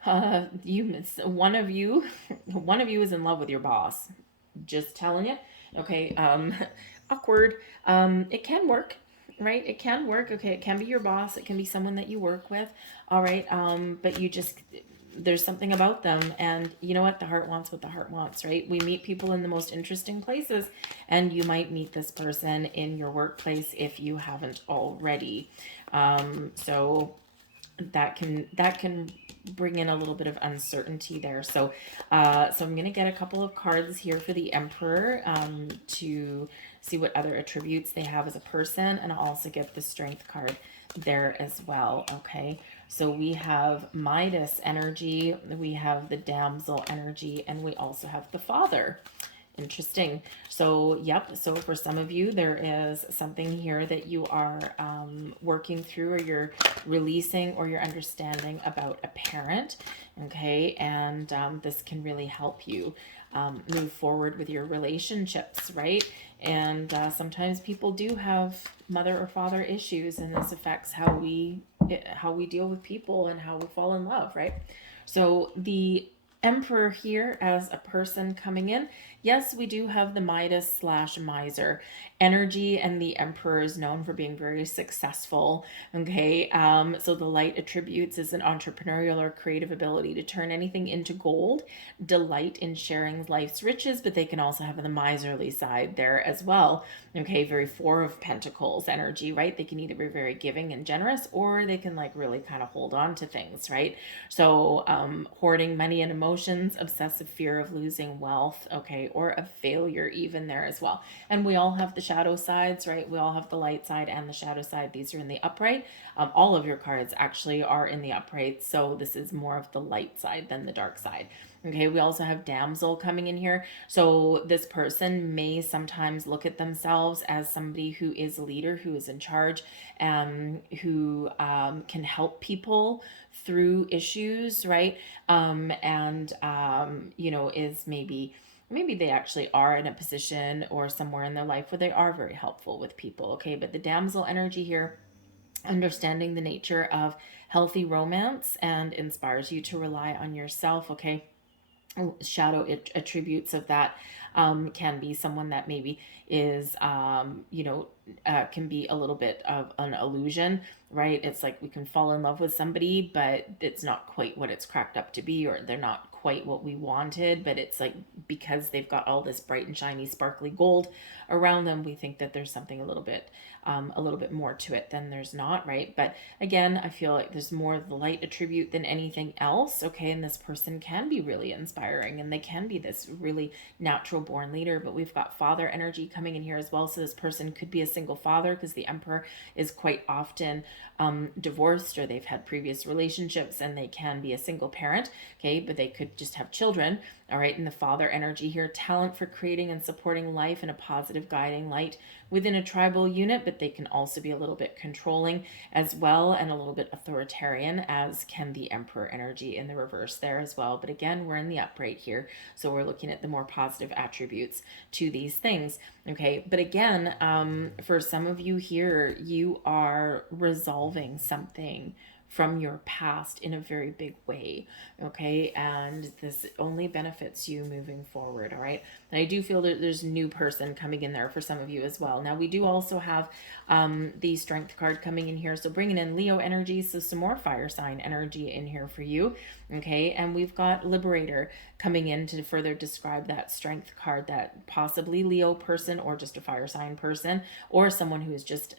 one of you, one of you is in love with your boss. Just telling you. Okay. Awkward. It can work, right? It can work. Okay. It can be your boss. It can be someone that you work with. All right. But there's something about them, and you know what, the heart wants what the heart wants, right? We meet people in the most interesting places, and you might meet this person in your workplace if you haven't already. So that can bring in a little bit of uncertainty there. So I'm going to get a couple of cards here for the Emperor to see what other attributes they have as a person, and I'll also get the Strength card there as well. Okay, so we have Midas energy, we have the Damsel energy, and we also have the Father. Interesting. So, yep. So for some of you, there is something here that you are working through, or you're releasing, or you're understanding about a parent. Okay. And this can really help you move forward with your relationships, right? And sometimes people do have mother or father issues, and this affects how we deal with people and how we fall in love, right? So the Emperor here as a person coming in, yes, we do have the Midas / miser energy, and the Emperor is known for being very successful. Okay, so the light attributes is an entrepreneurial or creative ability to turn anything into gold, delight in sharing life's riches, but they can also have the miserly side there as well. Okay, very Four of Pentacles energy, right? They can either be very giving and generous, or they can like really kind of hold on to things, right? So hoarding money and emotions, obsessive fear of losing wealth, okay, or of failure even there as well. And we all have the shadow sides, right? We all have the light side and the shadow side. These are in the upright. All of your cards actually are in the upright, so this is more of the light side than the dark side. Okay, we also have Damsel coming in here. So this person may sometimes look at themselves as somebody who is a leader, who is in charge, who can help people through issues, right? Is maybe they actually are in a position or somewhere in their life where they are very helpful with people. Okay, but the Damsel energy here, understanding the nature of healthy romance, and inspires you to rely on yourself. Okay, shadow attributes of that can be someone that maybe is can be a little bit of an illusion, right? It's like we can fall in love with somebody, but it's not quite what it's cracked up to be, or they're not quite what we wanted, but it's like because they've got all this bright and shiny sparkly gold around them, we think that there's something a little bit more to it than there's not, right? But again, I feel like there's more of the light attribute than anything else. Okay, and this person can be really inspiring, and they can be this really natural born leader. But we've got Father energy coming in here as well, so this person could be a single father, because the Emperor is quite often divorced, or they've had previous relationships, and they can be a single parent. Okay, but they could just have children. All right, and the Father energy energy here, talent for creating and supporting life in a positive guiding light within a tribal unit, but they can also be a little bit controlling as well, and a little bit authoritarian, as can the Emperor energy in the reverse there as well. But again, we're in the upright here, so we're looking at the more positive attributes to these things. Okay, but again, for some of you here, you are resolving something from your past in a very big way. Okay, and this only benefits you moving forward. All right, and I do feel that there's a new person coming in there for some of you as well. Now we do also have the Strength card coming in here, so bringing in Leo energy, so some more fire sign energy in here for you. Okay, and we've got Liberator coming in to further describe that Strength card, that possibly Leo person, or just a fire sign person, or someone who is just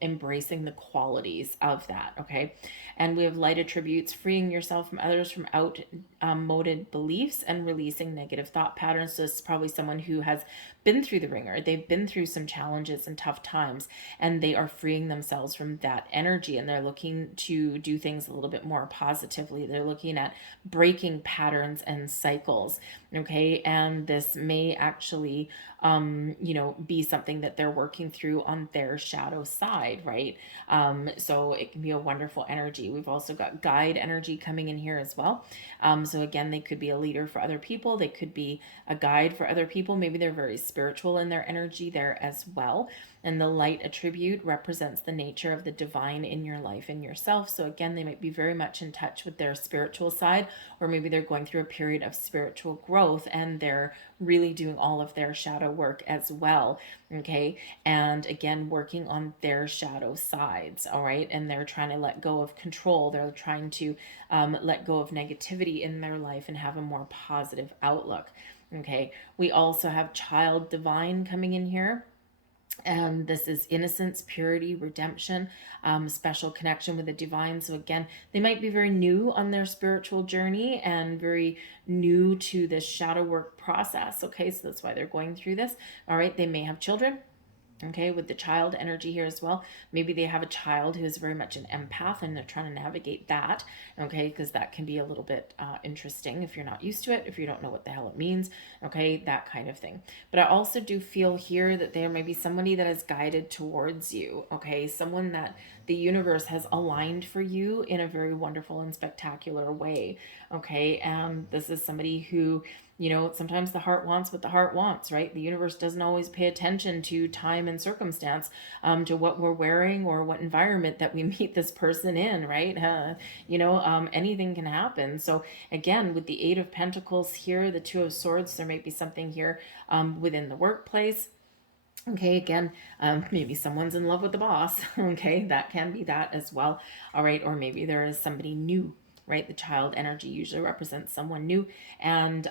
embracing the qualities of that. Okay, and we have light attributes, freeing yourself from others, from outmoded beliefs, and releasing negative thought patterns. So this is probably someone who has been through the ringer, they've been through some challenges and tough times, and they are freeing themselves from that energy, and they're looking to do things a little bit more positively. They're looking at breaking patterns and cycles. Okay, and this may actually be something that they're working through on their shadow side, right? So it can be a wonderful energy. We've also got guide energy coming in here as well. So again, they could be a leader for other people. They could be a guide for other people. Maybe they're very spiritual in their energy there as well. And the light attribute represents the nature of the divine in your life and yourself. So again, they might be very much in touch with their spiritual side, or maybe they're going through a period of spiritual growth and they're really doing all of their shadow work as well. Okay, and again, working on their shadow sides. All right, and they're trying to let go of control. They're trying to let go of negativity in their life and have a more positive outlook. Okay, we also have child divine coming in here. And this is innocence, purity, redemption, special connection with the divine. So again, they might be very new on their spiritual journey and very new to this shadow work process. Okay, so that's why they're going through this. All right, they may have children. Okay, with the child energy here as well. Maybe they have a child who is very much an empath and they're trying to navigate that. Okay, because that can be a little bit interesting if you're not used to it, if you don't know what the hell it means. Okay, that kind of thing. But I also do feel here that there may be somebody that is guided towards you. Okay, someone that the universe has aligned for you in a very wonderful and spectacular way. Okay, and this is somebody who, sometimes the heart wants what the heart wants, right? The universe doesn't always pay attention to time and circumstance, to what we're wearing or what environment that we meet this person in, right? Anything can happen. So again, with the Eight of Pentacles here, the Two of Swords, there may be something here within the workplace. Okay, again, maybe someone's in love with the boss. Okay, that can be that as well. All right, or maybe there is somebody new, right? The child energy usually represents someone new, and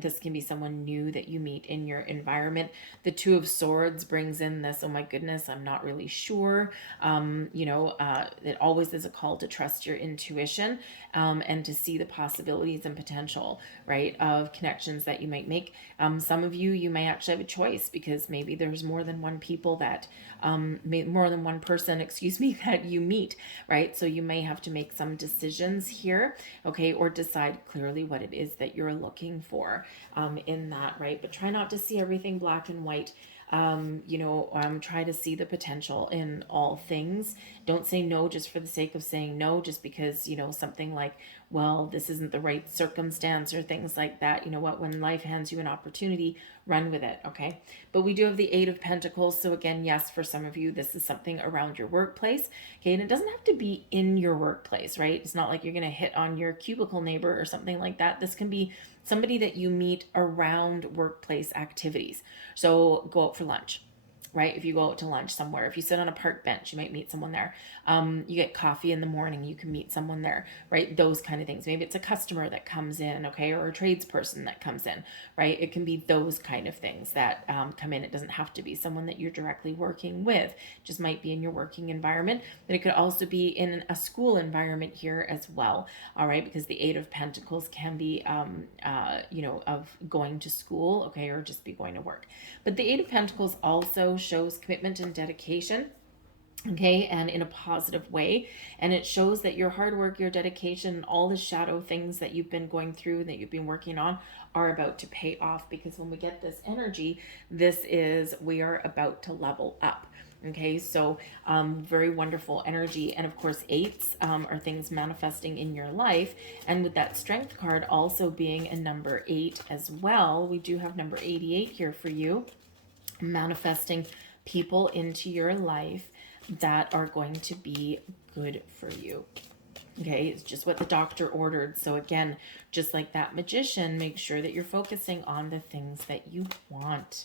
this can be someone new that you meet in your environment. The Two of Swords brings in this, oh my goodness, I'm not really sure. It always is a call to trust your intuition, and to see the possibilities and potential, right, of connections that you might make. Some of you may actually have a choice, because maybe there's more than one people that, more than one person, that you meet, right? So you may have to make some decisions here, okay, or decide clearly what it is that you're looking for in that, right? But try not to see everything black and white. Try to see the potential in all things. Don't say no just for the sake of saying no, just because, something like, well, this isn't the right circumstance or things like that. You know what? When life hands you an opportunity, run with it, okay? But we do have the Eight of Pentacles. So again, yes, for some of you, this is something around your workplace, okay? And it doesn't have to be in your workplace, right? It's not like you're going to hit on your cubicle neighbor or something like that. This can be somebody that you meet around workplace activities. So go out for lunch, right? If you go out to lunch somewhere, if you sit on a park bench, you might meet someone there. You get coffee in the morning, you can meet someone there, right? Those kind of things. Maybe it's a customer that comes in, okay, or a tradesperson that comes in, right? It can be those kind of things that come in. It doesn't have to be someone that you're directly working with. It just might be in your working environment, but it could also be in a school environment here as well, all right? Because the Eight of Pentacles can be, of going to school, okay, or just be going to work. But the Eight of Pentacles also shows commitment and dedication. okay, and in a positive way. And it shows that your hard work, your dedication, all the shadow things that you've been going through, that you've been working on, are about to pay off. Because when we get this energy, this is, we are about to level up. Okay, so very wonderful energy. And of course, eights are things manifesting in your life. And with that strength card also being a number 8 as well, we do have number 88 here for you, manifesting people into your life that are going to be good for you. Okay, it's just what the doctor ordered. So again, just like that magician, make sure that you're focusing on the things that you want.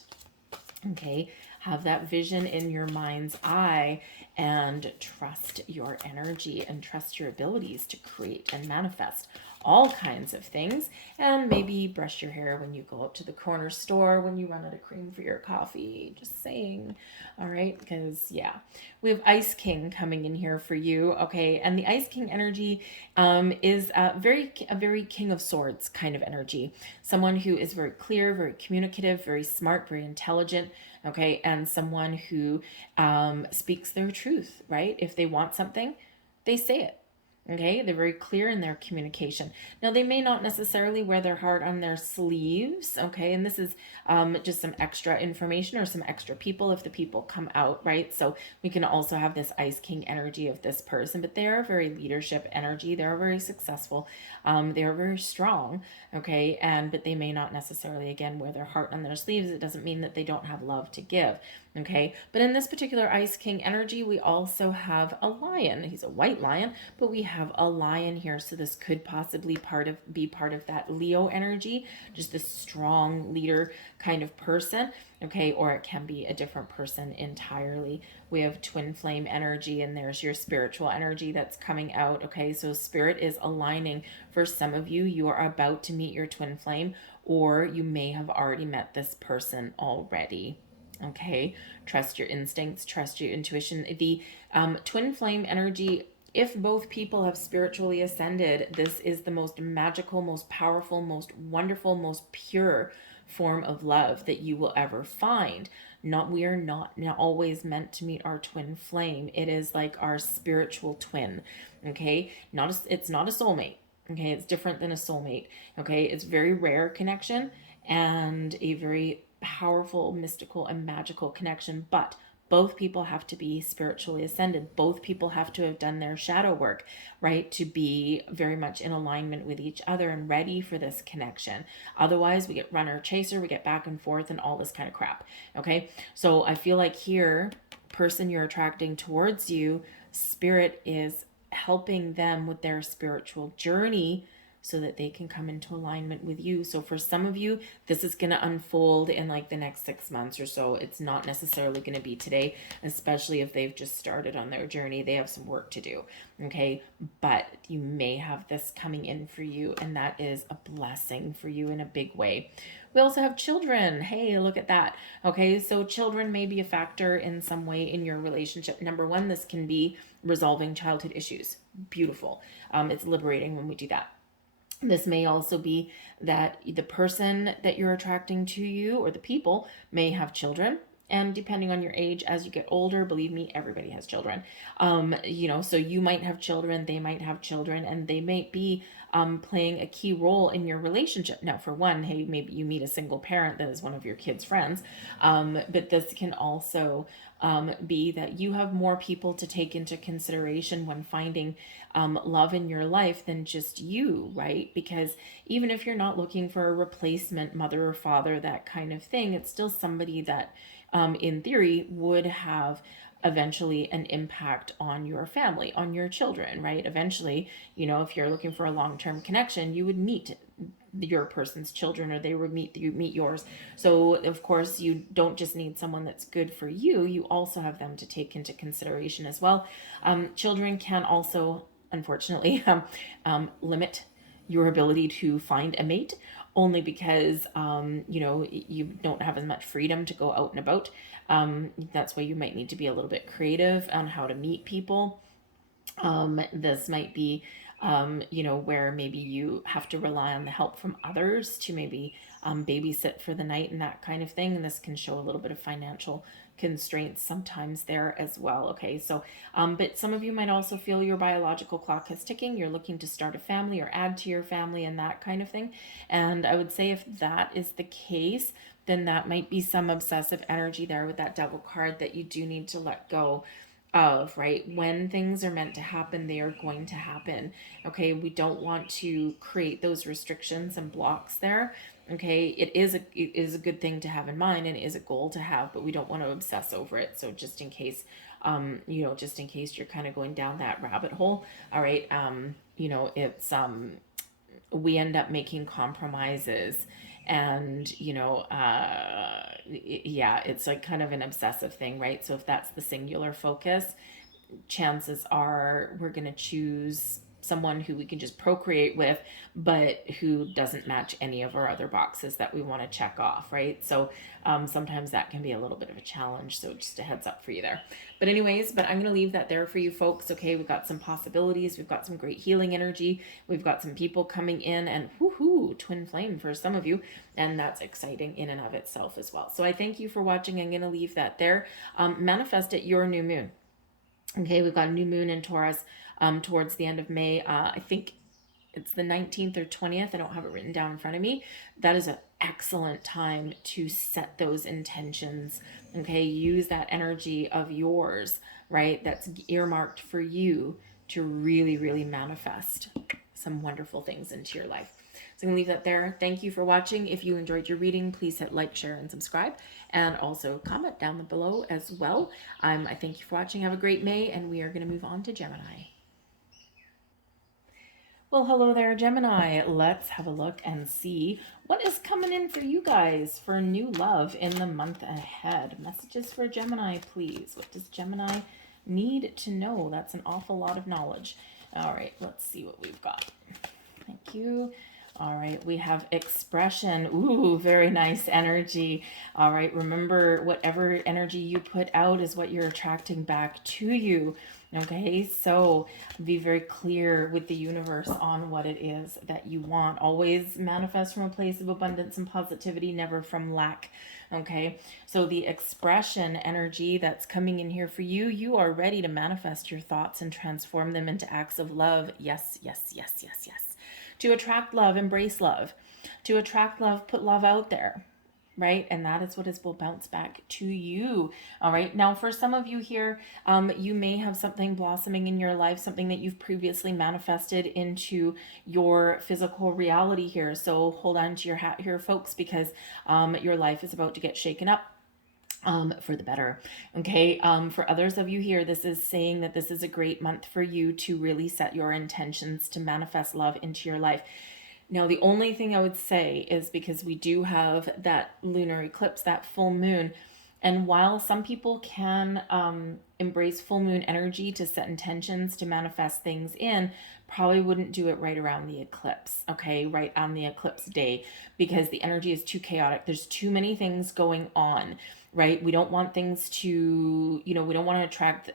Okay, have that vision in your mind's eye and trust your energy and trust your abilities to create and manifest all kinds of things. And maybe brush your hair when you go up to the corner store when you run out of cream for your coffee. Just saying. All right, because yeah, we have Ice King coming in here for you. Okay, and the Ice King energy is a very King of Swords kind of energy. Someone who is very clear, very communicative, very smart, very intelligent. Okay, and someone who speaks their truth, right? If they want something, they say it. Okay, they're very clear in their communication. Now, they may not necessarily wear their heart on their sleeves. Okay, and this is just some extra information or some extra people if the people come out, right? So we can also have this Ice King energy of this person, but they are very leadership energy. They're very successful. They are very strong. Okay, but they may not necessarily, again, wear their heart on their sleeves. It doesn't mean that they don't have love to give. Okay, but in this particular Ice King energy, we also have a lion. He's a white lion, but we have a lion here. So this could possibly be part of that Leo energy, just a strong leader kind of person. Okay, or it can be a different person entirely. We have twin flame energy, and there's your spiritual energy that's coming out. Okay, so spirit is aligning. For some of you, you are about to meet your twin flame, or you may have already met this person already. Okay, trust your instincts, trust your intuition. The twin flame energy, if both people have spiritually ascended, this is the most magical, most powerful, most wonderful, most pure form of love that you will ever find. We are not always meant to meet our twin flame. It is like our spiritual twin. Okay, it's not a soulmate. Okay, it's different than a soulmate. Okay, it's very rare connection and a very powerful, mystical, and magical connection. But both people have to be spiritually ascended. Both people have to have done their shadow work, right? To be very much in alignment with each other and ready for this connection. Otherwise, we get runner chaser, we get back and forth and all this kind of crap. Okay. So I feel like here, person you're attracting towards you, spirit is helping them with their spiritual journey so that they can come into alignment with you. So for some of you, this is going to unfold in like the next 6 months or so. It's not necessarily going to be today, especially if they've just started on their journey. They have some work to do. Okay. But you may have this coming in for you, and that is a blessing for you in a big way. We also have children. Hey, look at that. Okay, so children may be a factor in some way in your relationship. Number one, this can be resolving childhood issues. Beautiful. It's liberating when we do that. This may also be that the person that you're attracting to you or the people may have children. And depending on your age, as you get older, believe me, everybody has children. So you might have children, they might have children, and they might be playing a key role in your relationship. Now, for one, hey, maybe you meet a single parent that is one of your kids' friends, but this can also be that you have more people to take into consideration when finding love in your life than just you, right? Because even if you're not looking for a replacement mother or father, that kind of thing, it's still somebody that, in theory, would have eventually an impact on your family, on your children, right? Eventually, if you're looking for a long-term connection, you would meet your person's children, or they would meet yours. So of course, you don't just need someone that's good for you, you also have them to take into consideration as well. Children can also, unfortunately, limit your ability to find a mate, only because you don't have as much freedom to go out and about. That's why you might need to be a little bit creative on how to meet people. This might be where maybe you have to rely on the help from others to maybe babysit for the night and that kind of thing. And this can show a little bit of financial constraints sometimes there as well. Okay, so but some of you might also feel your biological clock is ticking. You're looking to start a family or add to your family and that kind of thing. And I would say if that is the case, then that might be some obsessive energy there with that Devil card that you do need to let go of, right? When things are meant to happen, they are going to happen. Okay, we don't want to create those restrictions and blocks there. Okay, it is a good thing to have in mind, and it is a goal to have, but we don't want to obsess over it. So just in case, just in case you're kind of going down that rabbit hole, all right, it's we end up making compromises, and yeah, it's like kind of an obsessive thing, right? So if that's the singular focus, chances are we're going to choose someone who we can just procreate with, but who doesn't match any of our other boxes that we want to check off, right? So sometimes that can be a little bit of a challenge. So just a heads up for you there. But anyways, I'm going to leave that there for you folks. Okay, we've got some possibilities. We've got some great healing energy. We've got some people coming in, and woohoo, twin flame for some of you. And that's exciting in and of itself as well. So I thank you for watching. I'm going to leave that there. Manifest at your new moon. Okay, we've got a new moon in Taurus towards the end of May. I think it's the 19th or 20th. I don't have it written down in front of me. That is an excellent time to set those intentions. Okay, use that energy of yours, right? That's earmarked for you to really, really manifest some wonderful things into your life. So I'm going to leave that there. Thank you for watching. If you enjoyed your reading, please hit like, share, and subscribe. And also comment down below as well. I thank you for watching. Have a great May, and we are going to move on to Gemini. Well, hello there, Gemini. Let's have a look and see what is coming in for you guys for new love in the month ahead. Messages for Gemini, please. What does Gemini need to know? That's an awful lot of knowledge. All right, let's see what we've got. Thank you. All right, we have expression. Ooh, very nice energy. All right, remember, whatever energy you put out is what you're attracting back to you. Okay, so be very clear with the universe on what it is that you want. Always manifest from a place of abundance and positivity, never from lack. Okay, so the expression energy that's coming in here for you, you are ready to manifest your thoughts and transform them into acts of love. Yes, yes, yes, yes, yes. To attract love, embrace love. To attract love, put love out there, right? And that is what will bounce back to you. All right. Now, for some of you here, you may have something blossoming in your life, something that you've previously manifested into your physical reality here. So hold on to your hat here, folks, because your life is about to get shaken up. For the better. Okay. For others of you here, this is saying that this is a great month for you to really set your intentions to manifest love into your life. Now, the only thing I would say is, because we do have that lunar eclipse, that full moon, and while some people can embrace full moon energy to set intentions to manifest things in, probably wouldn't do it right around the eclipse, okay, right on the eclipse day, because the energy is too chaotic. There's too many things going on, right? We don't want things to, we don't want to attract,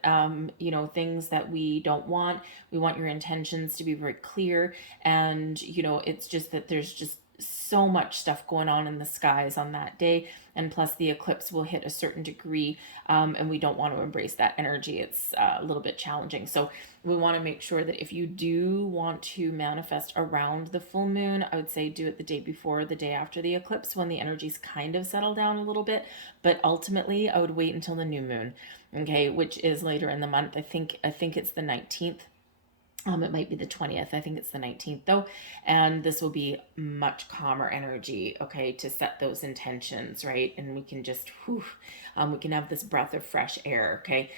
things that we don't want. We want your intentions to be very clear. And, it's just that there's just so much stuff going on in the skies on that day, and plus the eclipse will hit a certain degree, and we don't want to embrace that energy. It's a little bit challenging, so we want to make sure that if you do want to manifest around the full moon, I would say do it the day before, the day after the eclipse, when the energies kind of settle down a little bit. But ultimately, I would wait until the new moon, okay, which is later in the month. I think it's the 19th. It might be the 20th. I think it's the 19th though. And this will be much calmer energy, okay, to set those intentions, right? And we can just, we can have this breath of fresh air, okay,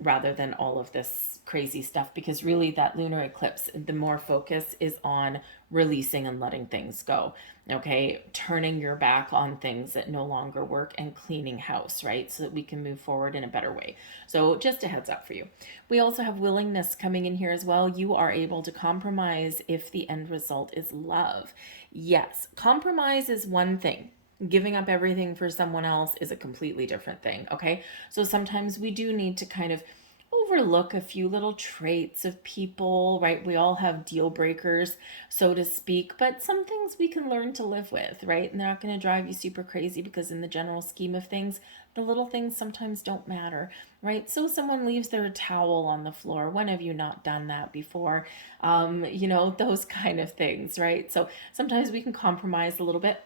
rather than all of this crazy stuff, because really that lunar eclipse, the more focus is on releasing and letting things go, okay, turning your back on things that no longer work and cleaning house, right, so that we can move forward in a better way. So just a heads up for you. We also have willingness coming in here as well. You are able to compromise if the end result is love. Yes, compromise is one thing. Giving up everything for someone else is a completely different thing, okay? So sometimes we do need to kind of overlook a few little traits of people, right? We all have deal breakers, so to speak, but some things we can learn to live with, right? And they're not going to drive you super crazy because in the general scheme of things, the little things sometimes don't matter, right? So someone leaves their towel on the floor. When have you not done that before? Those kind of things, right? So sometimes we can compromise a little bit,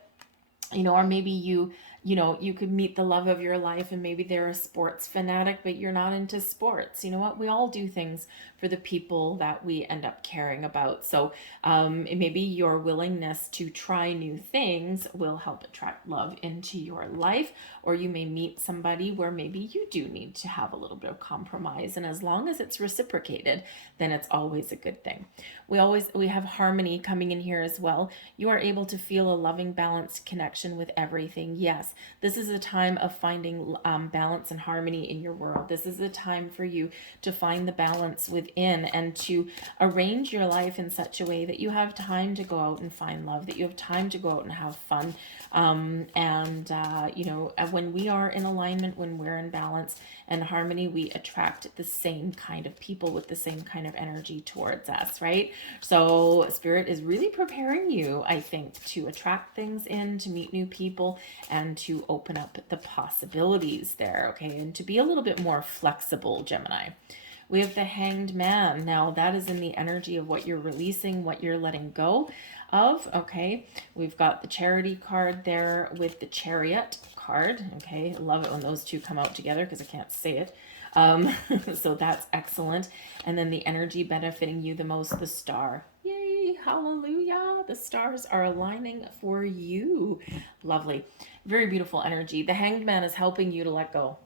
or maybe you could meet the love of your life and maybe they're a sports fanatic, but you're not into sports. You know what? We all do things for the people that we end up caring about. So maybe your willingness to try new things will help attract love into your life, or you may meet somebody where maybe you do need to have a little bit of compromise. And as long as it's reciprocated, then it's always a good thing. We have harmony coming in here as well. You are able to feel a loving, balanced connection with everything. Yes, this is a time of finding balance and harmony in your world. This is a time for you to find the balance within and to arrange your life in such a way that you have time to go out and find love, that you have time to go out and have fun. When we are in alignment, when we're in balance and harmony, we attract the same kind of people with the same kind of energy towards us, right? So Spirit is really preparing you, I think, to attract things in, to meet new people, and to open up the possibilities there, okay? And to be a little bit more flexible, Gemini. We have the Hanged Man. Now, that is in the energy of what you're releasing, what you're letting go of, okay? We've got the Charity card there with the Chariot card, okay? I love it when those two come out together because I can't say it. So that's excellent. And then the energy benefiting you the most, the Star. Yay, hallelujah. The stars are aligning for you. Lovely. Very beautiful energy. The Hanged Man is helping you to let go.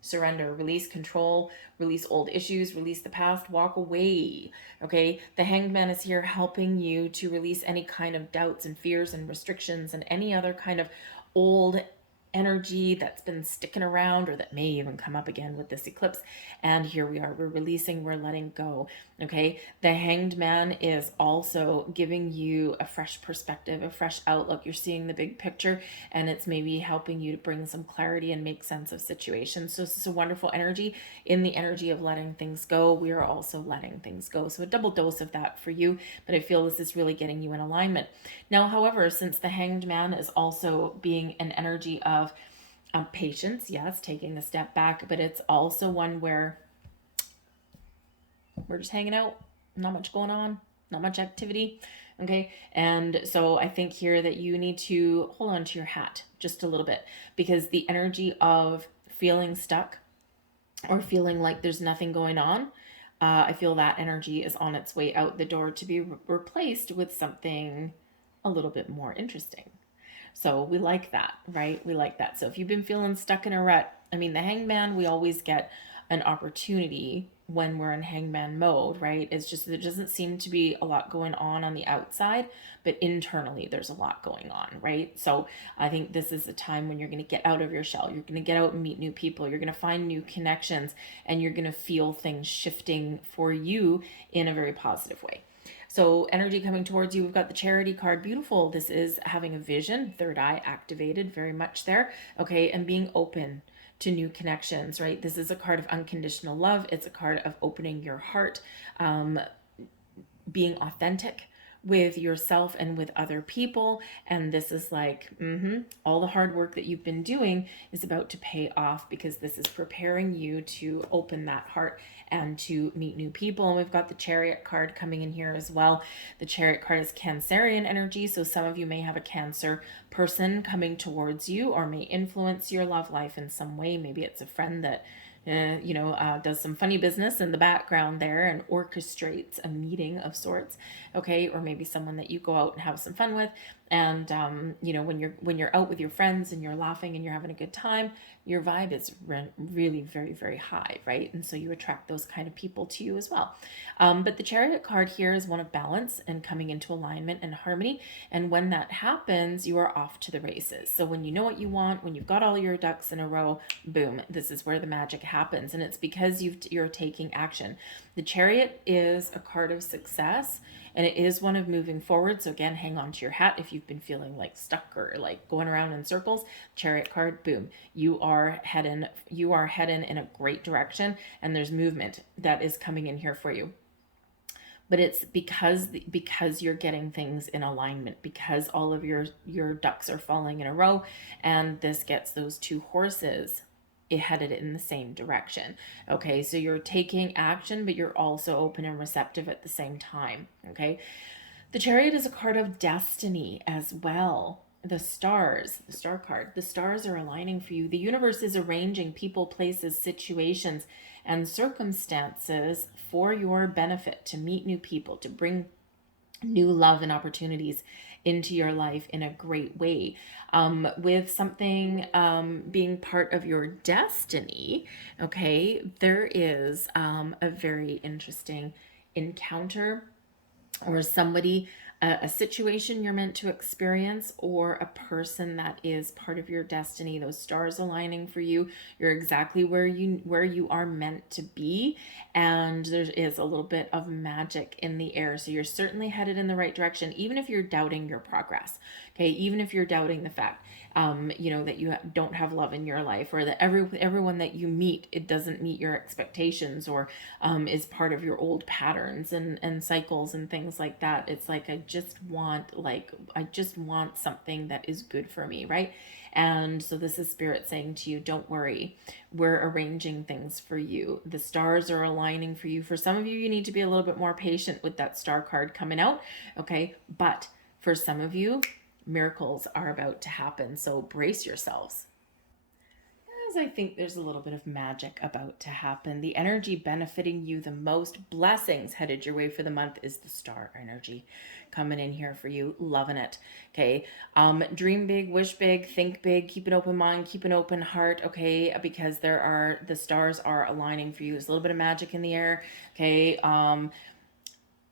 Surrender, release control, release old issues, release the past, walk away. Okay, the Hanged Man is here helping you to release any kind of doubts and fears and restrictions and any other kind of old energy that's been sticking around or that may even come up again with this eclipse. And here we are, we're releasing, we're letting go. Okay, the Hanged Man is also giving you a fresh perspective, a fresh outlook. You're seeing the big picture and it's maybe helping you to bring some clarity and make sense of situations. So this is a wonderful energy. In the energy of letting things go, we are also letting things go. So a double dose of that for you, but I feel this is really getting you in alignment. Now, however, since the Hanged Man is also being an energy of patience, yes, taking a step back, but it's also one where we're just hanging out, not much going on, not much activity. Okay, and so I think here that you need to hold on to your hat just a little bit, because the energy of feeling stuck or feeling like there's nothing going on, I feel that energy is on its way out the door to be replaced with something a little bit more interesting. So we like that, right? We like that. So if you've been feeling stuck in a rut, I mean, the Hanged Man, we always get an opportunity when we're in Hangman mode, right? It's just there doesn't seem to be a lot going on the outside, but internally there's a lot going on, right? So I think this is a time when you're going to get out of your shell. You're going to get out and meet new people. You're going to find new connections, and you're going to feel things shifting for you in a very positive way. So energy coming towards you, we've got the Charity card. Beautiful. This is having a vision, third eye activated, very much there. Okay, and being open to new connections, right? This is a card of unconditional love. It's a card of opening your heart, being authentic with yourself and with other people. And this is like, all the hard work that you've been doing is about to pay off, because this is preparing you to open that heart and to meet new people. And we've got the Chariot card coming in here as well. The Chariot card is Cancerian energy. So some of you may have a Cancer person coming towards you, or may influence your love life in some way. Maybe it's a friend that does some funny business in the background there and orchestrates a meeting of sorts, okay? Or maybe someone that you go out and have some fun with, and when you're out with your friends and you're laughing and you're having a good time, your vibe is really very, very high, right? And so you attract those kind of people to you as well. But the Chariot card here is one of balance and coming into alignment and harmony. And when that happens, you are off to the races. So when you know what you want, when you've got all your ducks in a row, boom, this is where the magic happens. And it's because you're taking action. The Chariot is a card of success, and it is one of moving forward. So again, hang on to your hat if you've been feeling like stuck or like going around in circles. Chariot card, boom, you are heading in a great direction, and there's movement that is coming in here for you. But it's because you're getting things in alignment, because all of your ducks are falling in a row, and this gets those two horses headed in the same direction. Okay, so you're taking action, but you're also open and receptive at the same time. Okay, the Chariot is a card of destiny as well. The stars, the star card, the stars are aligning for you. The universe is arranging people, places, situations, and circumstances for your benefit, to meet new people, to bring new love and opportunities into your life in a great way. With something being part of your destiny, okay, there is a very interesting encounter, or somebody, a situation you're meant to experience, or a person that is part of your destiny. Those stars aligning for you, you're exactly where you are meant to be, and there is a little bit of magic in the air. So you're certainly headed in the right direction, even if you're doubting your progress. Okay, even if you're doubting the fact that you don't have love in your life, or that everyone that you meet, it doesn't meet your expectations, or is part of your old patterns and cycles and things like that. It's like, I just want something that is good for me, right? And so this is Spirit saying to you, don't worry, we're arranging things for you. The stars are aligning for you. For some of you, you need to be a little bit more patient with that star card coming out, okay? But for some of you, miracles are about to happen, so brace yourselves. As I think there's a little bit of magic about to happen. The energy benefiting you the most, blessings headed your way for the month, is the star energy coming in here for you. Loving it. Okay. Dream big, wish big, think big, keep an open mind, keep an open heart. Okay. Because the stars are aligning for you. There's a little bit of magic in the air. Okay.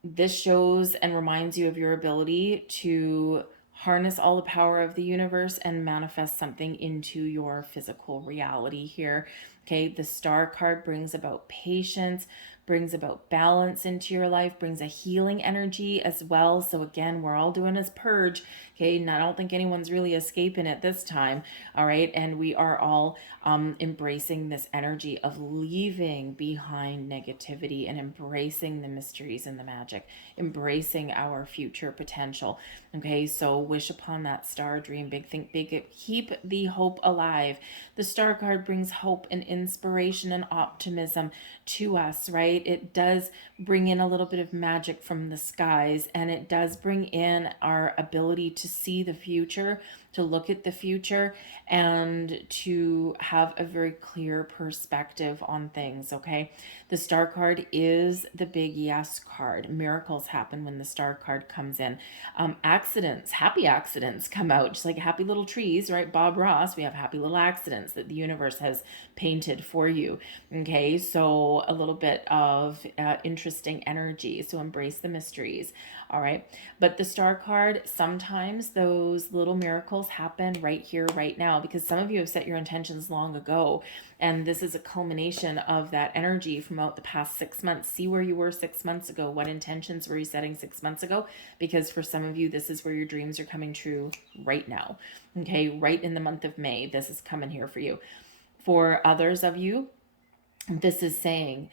This shows and reminds you of your ability to harness all the power of the universe and manifest something into your physical reality here. Okay, the star card brings about patience, brings about balance into your life, brings a healing energy as well. So again, we're all doing this purge. Okay, and I don't think anyone's really escaping it this time. All right, and we are all embracing this energy of leaving behind negativity and embracing the mysteries and the magic, embracing our future potential. Okay, so wish upon that star, dream big, think big, keep the hope alive. The star card brings hope and inspiration and optimism to us, right? It does bring in a little bit of magic from the skies, and it does bring in our ability to see the future, to look at the future, and to have a very clear perspective on things, okay? The star card is the big yes card. Miracles happen when the star card comes in. Accidents, happy accidents come out, just like happy little trees, right? Bob Ross, we have happy little accidents that the universe has painted for you, okay? So a little bit of interesting energy, so embrace the mysteries, all right? But the star card, sometimes those little miracles happen right here, right now, because some of you have set your intentions long ago, and this is a culmination of that energy from out the past 6 months. See where you were 6 months ago. What intentions were you setting 6 months ago? Because for some of you, this is where your dreams are coming true right now, okay? Right in the month of May, this is coming here for you. For others of you, this is saying,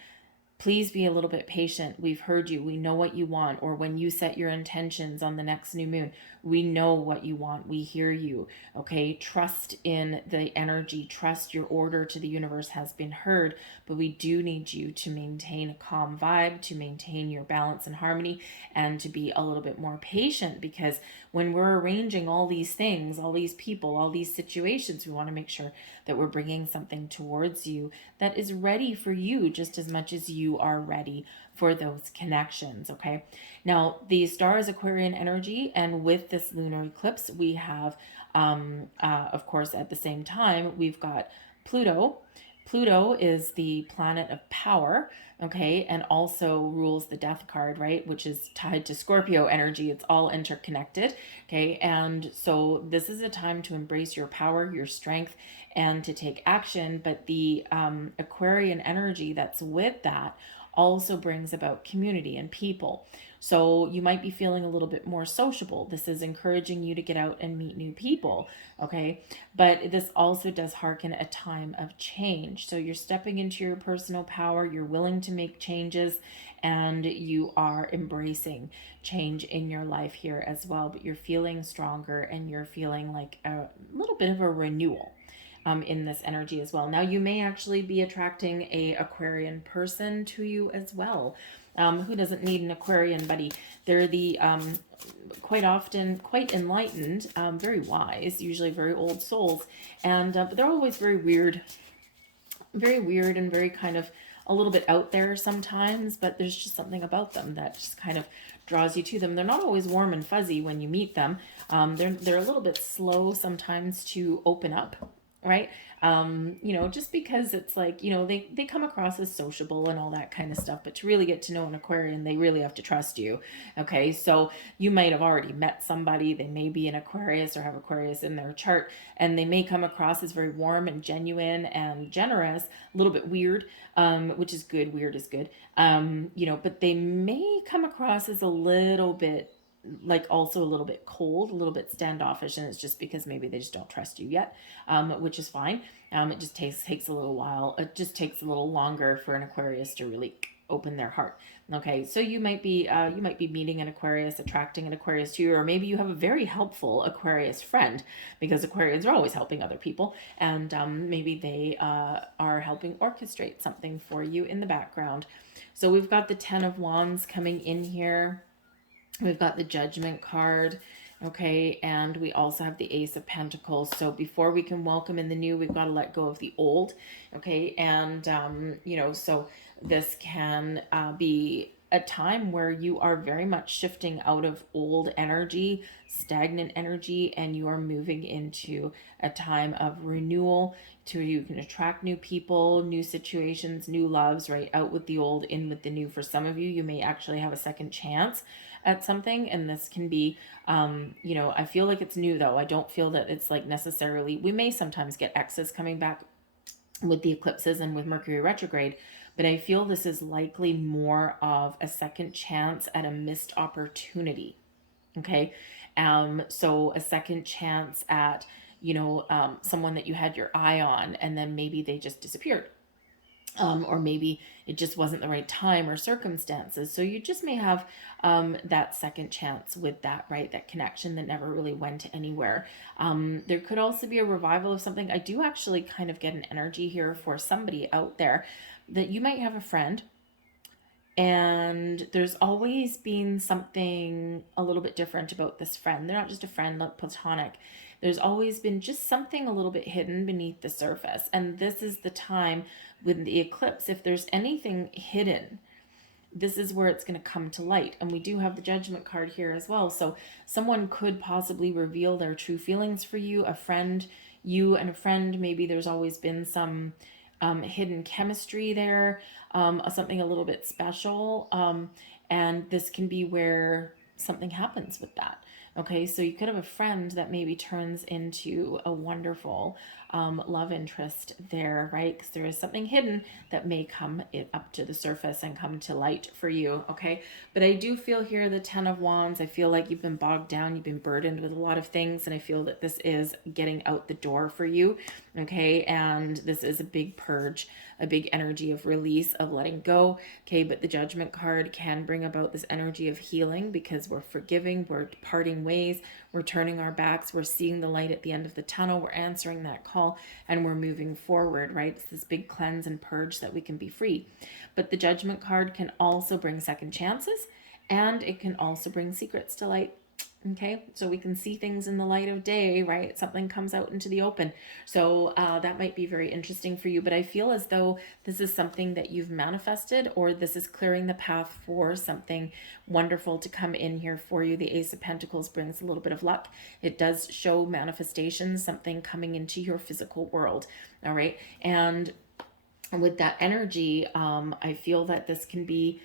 please be a little bit patient. We've heard you. We know what you want. Or when you set your intentions on the next new moon, we know what you want. We hear you. Okay. Trust in the energy. Trust your order to the universe has been heard. But we do need you to maintain a calm vibe, to maintain your balance and harmony, and to be a little bit more patient, because when we're arranging all these things, all these people, all these situations, we want to make sure that we're bringing something towards you that is ready for you just as much as you are ready for those connections, okay? Now, the star is Aquarian energy, and with this lunar eclipse, we have, of course, at the same time, we've got Pluto. Pluto is the planet of power, okay, and also rules the death card, right, which is tied to Scorpio energy. It's all interconnected, okay, and so this is a time to embrace your power, your strength, and to take action. But the Aquarian energy that's with that also brings about community and people. So you might be feeling a little bit more sociable. This is encouraging you to get out and meet new people, okay? But this also does hearken a time of change. So you're stepping into your personal power, you're willing to make changes, and you are embracing change in your life here as well. But you're feeling stronger and you're feeling like a little bit of a renewal. In this energy as well. Now you may actually be attracting a Aquarian person to you as well. Who doesn't need an Aquarian buddy? They're the quite often quite enlightened, very wise, usually very old souls, and but they're always very weird and very kind of a little bit out there sometimes, but there's just something about them that just kind of draws you to them. They're not always warm and fuzzy when you meet them. They're a little bit slow sometimes to open up, right? Just because it's like, they come across as sociable and all that kind of stuff, but to really get to know an Aquarian, they really have to trust you. Okay. So you might have already met somebody, they may be an Aquarius or have Aquarius in their chart, and they may come across as very warm and genuine and generous, a little bit weird, which is good. Weird is good. But they may come across as a little bit like also a little bit cold, a little bit standoffish, and it's just because maybe they just don't trust you yet, which is fine. It just takes a little while. It just takes a little longer for an Aquarius to really open their heart. Okay, so you might be meeting an Aquarius, attracting an Aquarius to you, or maybe you have a very helpful Aquarius friend, because Aquarians are always helping other people, and maybe they are helping orchestrate something for you in the background. So we've got the Ten of Wands coming in here. We've got the Judgment card, okay, and we also have the Ace of Pentacles. So before we can welcome in the new, we've got to let go of the old, okay, and, so this can be a time where you are very much shifting out of old energy, stagnant energy, and you are moving into a time of renewal. You can attract new people, new situations, new loves, right? Out with the old, in with the new. For some of you, you may actually have a second chance at something, and this can be I feel like it's new, though. I don't feel that it's like necessarily, we may sometimes get exes coming back with the eclipses and with Mercury retrograde, but I feel this is likely more of a second chance at a missed opportunity. Okay. So a second chance at someone that you had your eye on, and then maybe they just disappeared, or maybe it just wasn't the right time or circumstances. So you just may have that second chance with that, right? That connection that never really went anywhere. There could also be a revival of something. I do actually kind of get an energy here for somebody out there that you might have a friend, and there's always been something a little bit different about this friend. They're not just a friend, like platonic. There's always been just something a little bit hidden beneath the surface. And this is the time with the eclipse. If there's anything hidden, this is where it's going to come to light. And we do have the Judgment card here as well. So someone could possibly reveal their true feelings for you, a friend, you and a friend. Maybe there's always been some hidden chemistry there, something a little bit special. And this can be where something happens with that. Okay, so you could have a friend that maybe turns into a wonderful love interest there, right? Because there is something hidden that may come up to the surface and come to light for you, okay? But I do feel here the Ten of Wands. I feel like you've been bogged down, you've been burdened with a lot of things, and I feel that this is getting out the door for you, okay? And this is a big purge, a big energy of release, of letting go, okay? But the Judgment card can bring about this energy of healing, because we're forgiving, we're parting ways, we're turning our backs, we're seeing the light at the end of the tunnel, we're answering that call, and we're moving forward, right? It's this big cleanse and purge that we can be free. But the Judgment card can also bring second chances, and it can also bring secrets to light. Okay, so we can see things in the light of day, right? Something comes out into the open. So that might be very interesting for you. But I feel as though this is something that you've manifested, or this is clearing the path for something wonderful to come in here for you. The Ace of Pentacles brings a little bit of luck. It does show manifestation, something coming into your physical world. All right, and with that energy, I feel that this can be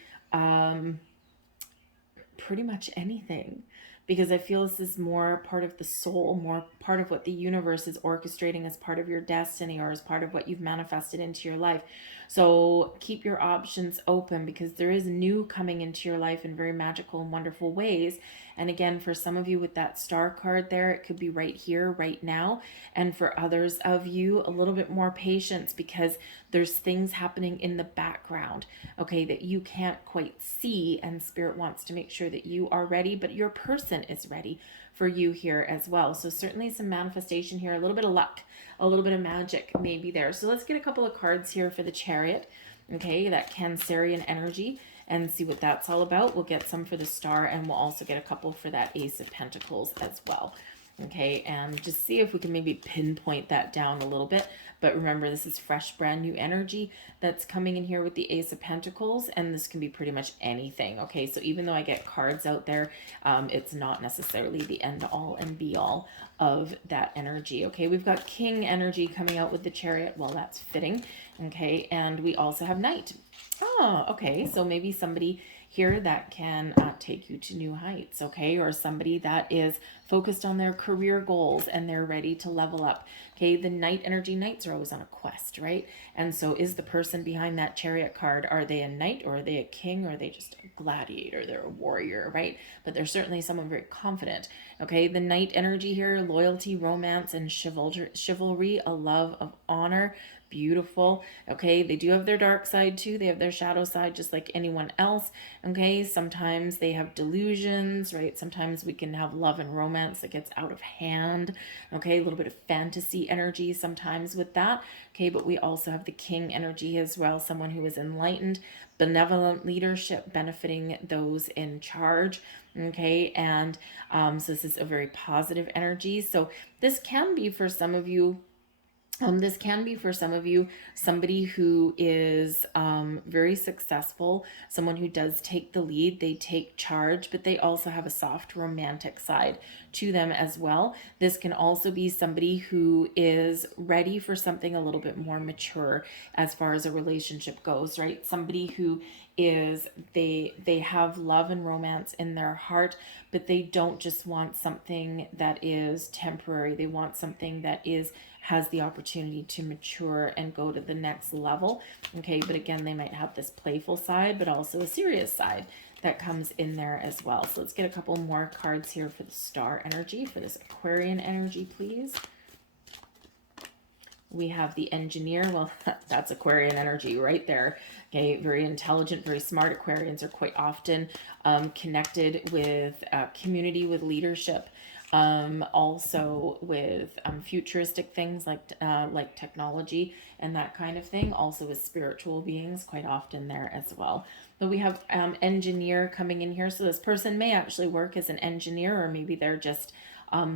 pretty much anything. because I feel this is more part of the soul, more part of what the universe is orchestrating as part of your destiny or as part of what you've manifested into your life. So keep your options open, because there is new coming into your life in very magical and wonderful ways. And again, for some of you with that star card there, it could be right here, right now. And for others of you, a little bit more patience, because there's things happening in the background, okay, that you can't quite see. And Spirit wants to make sure that you are ready, but your person is ready for you here as well. So certainly some manifestation here, a little bit of luck, a little bit of magic maybe there. So let's get a couple of cards here for the Chariot, okay, that Cancerian energy, and see what that's all about. We'll get some for the Star, and we'll also get a couple for that Ace of Pentacles as well. Okay, and just see if we can maybe pinpoint that down a little bit. But remember, this is fresh, brand new energy that's coming in here with the Ace of Pentacles, and this can be pretty much anything. Okay, so even though I get cards out there, it's not necessarily the end all and be all of that energy. Okay, we've got King energy coming out with the Chariot. Well, that's fitting. Okay, and we also have Knight. Oh, okay, so maybe somebody here that can take you to new heights, okay? Or somebody that is focused on their career goals and they're ready to level up. Okay, the Knight energy, Knights are always on a quest, right? And so is the person behind that Chariot card, are they a knight or are they a king, or are they just a gladiator? They're a warrior, right? But they're certainly someone very confident. Okay, the Knight energy here, loyalty, romance, and chivalry, a love of honor. Beautiful. Okay, they do have their dark side too. They have their shadow side just like anyone else. Okay, sometimes they have delusions, right? Sometimes we can have love and romance that gets out of hand. Okay, a little bit of fantasy energy sometimes with that. Okay, but we also have the King energy as well, someone who is enlightened, benevolent leadership, benefiting those in charge. Okay, and so this is a very positive energy. So this can be for some of you, somebody who is very successful, someone who does take the lead, they take charge, but they also have a soft romantic side to them as well. This can also be somebody who is ready for something a little bit more mature as far as a relationship goes, right? Somebody who is, they have love and romance in their heart, but they don't just want something that is temporary. They want something that has the opportunity to mature and go to the next level. Okay, but again, they might have this playful side, but also a serious side that comes in there as well. So let's get a couple more cards here for the Star energy, for this Aquarian energy, please. We have the Engineer. Well, that's Aquarian energy right there. Okay, very intelligent, very smart. Aquarians are quite often connected with community, with leadership. Also with futuristic things like technology and that kind of thing. Also with spiritual beings quite often there as well. But we have Engineer coming in here. So this person may actually work as an engineer, or maybe they're just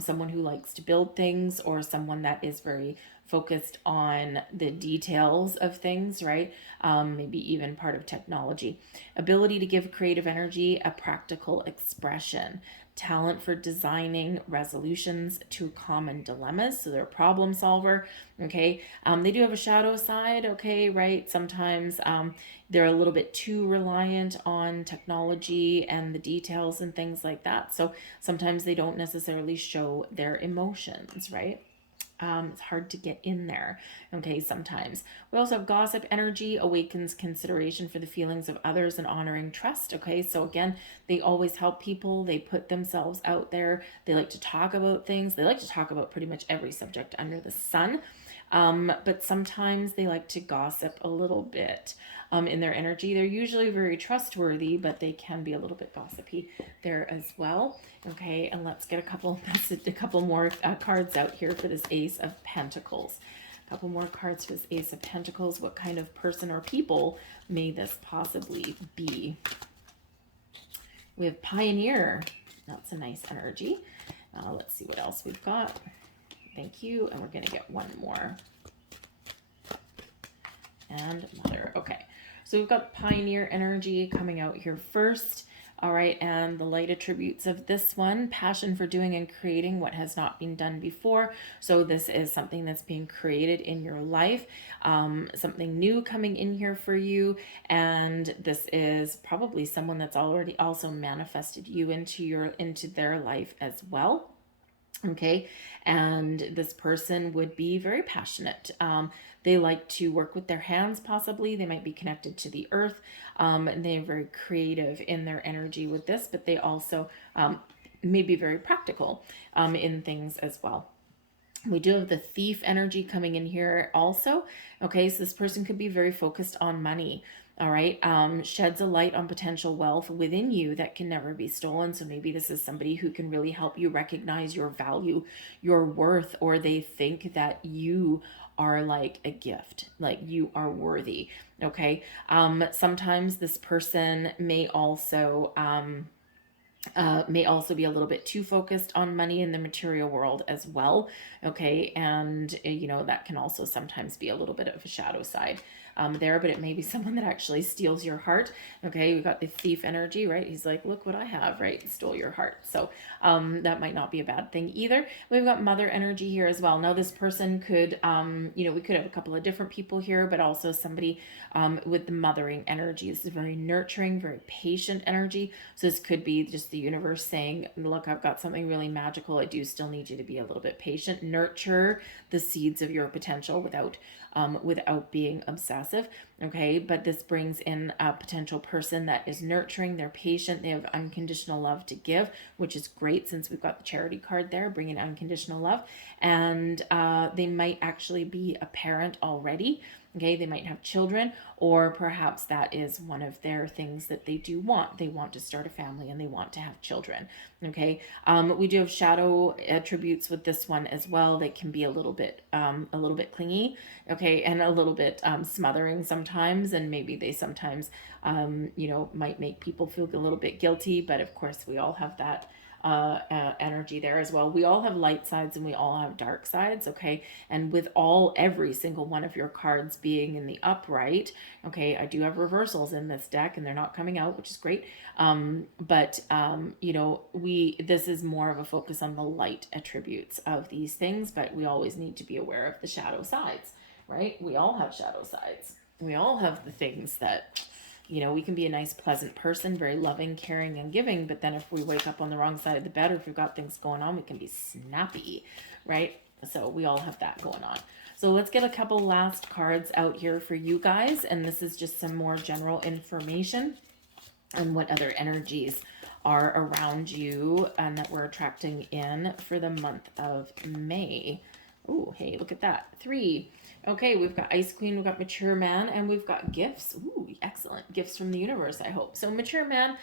someone who likes to build things, or someone that is very focused on the details of things, right? Maybe even part of technology. Ability to give creative energy a practical expression. Talent for designing resolutions to common dilemmas. So they're a problem solver. Okay. They do have a shadow side. Okay. Right. Sometimes they're a little bit too reliant on technology and the details and things like that. So sometimes they don't necessarily show their emotions, right? It's hard to get in there, okay, sometimes. We also have Gossip energy, awakens consideration for the feelings of others and honoring trust, okay? So again, they always help people. They put themselves out there. They like to talk about things. They like to talk about pretty much every subject under the sun. But sometimes they like to gossip a little bit in their energy. They're usually very trustworthy, but they can be a little bit gossipy there as well. Okay, and let's get a couple more cards out here for this Ace of Pentacles. A couple more cards for this Ace of Pentacles. What kind of person or people may this possibly be? We have Pioneer. That's a nice energy. Let's see what else we've got. Thank you. And we're going to get one more. And Mother. Okay. So we've got Pioneer energy coming out here first. All right, and the light attributes of this one: passion for doing and creating what has not been done before. So this is something that's being created in your life, something new coming in here for you. And this is probably someone that's already also manifested you into their life as well. Okay, and this person would be very passionate. They like to work with their hands, possibly. They might be connected to the earth, and they're very creative in their energy with this, but they also may be very practical in things as well. We do have the thief energy coming in here also. Okay, so this person could be very focused on money. All right, sheds a light on potential wealth within you that can never be stolen. So maybe this is somebody who can really help you recognize your value, your worth, or they think that you are like a gift, like you are worthy. Okay, sometimes this person may also be a little bit too focused on money in the material world as well. Okay, and that can also sometimes be a little bit of a shadow side there, but it may be someone that actually steals your heart. Okay, we got the thief energy, right? He's like, look what I have, right? He stole your heart. So that might not be a bad thing either. We've got mother energy here as well. Now this person could, we could have a couple of different people here, but also somebody with the mothering energy. This is very nurturing, very patient energy. So this could be just the universe saying, look, I've got something really magical. I do still need you to be a little bit patient. Nurture the seeds of your potential without being obsessive. Okay, but this brings in a potential person that is nurturing, they're patient, they have unconditional love to give, which is great since we've got the charity card there, bringing unconditional love. And they might actually be a parent already. Okay, they might have children, or perhaps that is one of their things that they do want. They want to start a family and they want to have children. Okay, we do have shadow attributes with this one as well. They can be a little bit clingy, okay, and a little bit smothering sometimes, and maybe they sometimes might make people feel a little bit guilty. But of course, we all have that energy there as well. We all have light sides and we all have dark sides. Okay, and with every single one of your cards being in the upright, okay, I do have reversals in this deck and they're not coming out, which is great. But this is more of a focus on the light attributes of these things, but we always need to be aware of the shadow sides, right? We all have shadow sides. We all have the things that we can be a nice, pleasant person, very loving, caring, and giving. But then if we wake up on the wrong side of the bed, or if we've got things going on, we can be snappy, right? So we all have that going on. So let's get a couple last cards out here for you guys. And this is just some more general information on what other energies are around you and that we're attracting in for the month of May. Oh, hey, look at that. 3. Okay, we've got Ice Queen, we've got Mature Man, and we've got gifts. Ooh, excellent. Gifts from the universe, I hope. So Mature Man,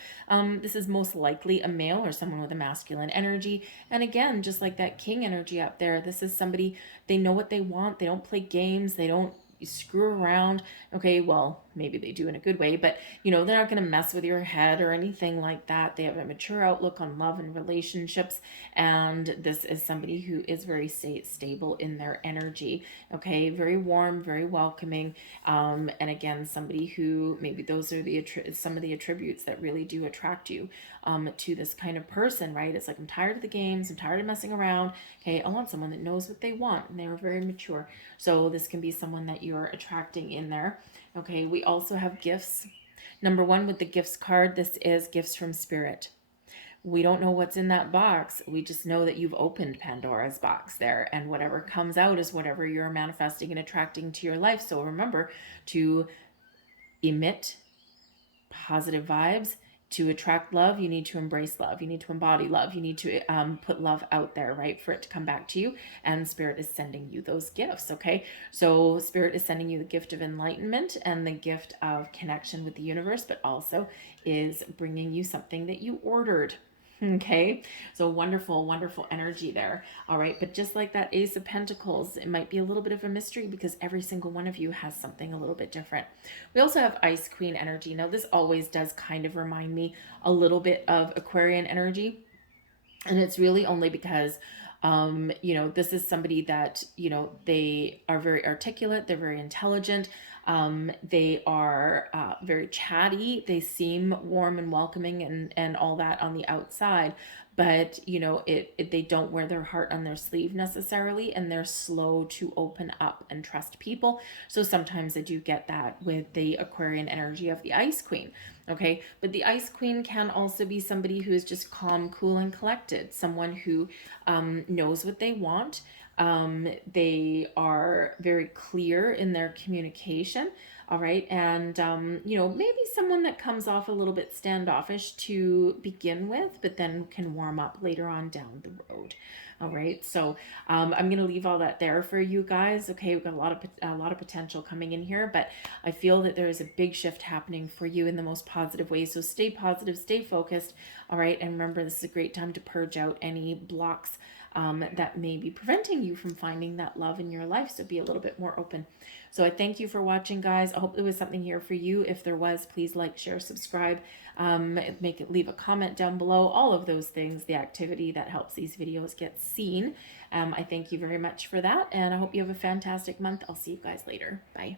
this is most likely a male or someone with a masculine energy. And again, just like that King energy up there, this is somebody, they know what they want. They don't play games. They don't screw around. Okay, well, maybe they do in a good way, but they're not going to mess with your head or anything like that. They have a mature outlook on love and relationships, and this is somebody who is very stable in their energy. Okay, very warm, very welcoming, and again, somebody who maybe those are some of the attributes that really do attract you to this kind of person, right? It's like, I'm tired of the games, I'm tired of messing around. Okay, I want someone that knows what they want, and they're very mature. So this can be someone that you're attracting in there. Okay, we also have gifts. Number 1 with the gifts card, this is gifts from spirit. We don't know what's in that box. We just know that you've opened Pandora's box there, and whatever comes out is whatever you're manifesting and attracting to your life. So remember to emit positive vibes. To attract love, you need to embrace love. You need to embody love. You need to put love out there, right, for it to come back to you. And Spirit is sending you those gifts, okay? So Spirit is sending you the gift of enlightenment and the gift of connection with the universe, but also is bringing you something that you ordered. Okay, so wonderful, wonderful energy there. All right, but just like that Ace of Pentacles, it might be a little bit of a mystery because every single one of you has something a little bit different. We also have Ice Queen energy. Now, this always does kind of remind me a little bit of Aquarian energy, and it's really only because this is somebody that, they are very articulate, they're very intelligent, They are very chatty. They seem warm and welcoming and all that on the outside, but you know, they don't wear their heart on their sleeve necessarily, and they're slow to open up and trust people. So sometimes I do get that with the Aquarian energy of the Ice Queen. Okay, but the Ice Queen can also be somebody who is just calm, cool, and collected, someone who knows what they want. They are very clear in their communication. All right. And, you know, maybe someone that comes off a little bit standoffish to begin with, but then can warm up later on down the road. All right. So I'm going to leave all that there for you guys. Okay. We've got a lot of potential coming in here, but I feel that there is a big shift happening for you in the most positive way. So stay positive, stay focused. All right. And remember, this is a great time to purge out any blocks that may be preventing you from finding that love in your life. So be a little bit more open. So I thank you for watching, guys. I hope there was something here for you. If there was, please like, share, subscribe, leave a comment down below, all of those things, the activity that helps these videos get seen. I thank you very much for that, and I hope you have a fantastic month. I'll see you guys later. Bye.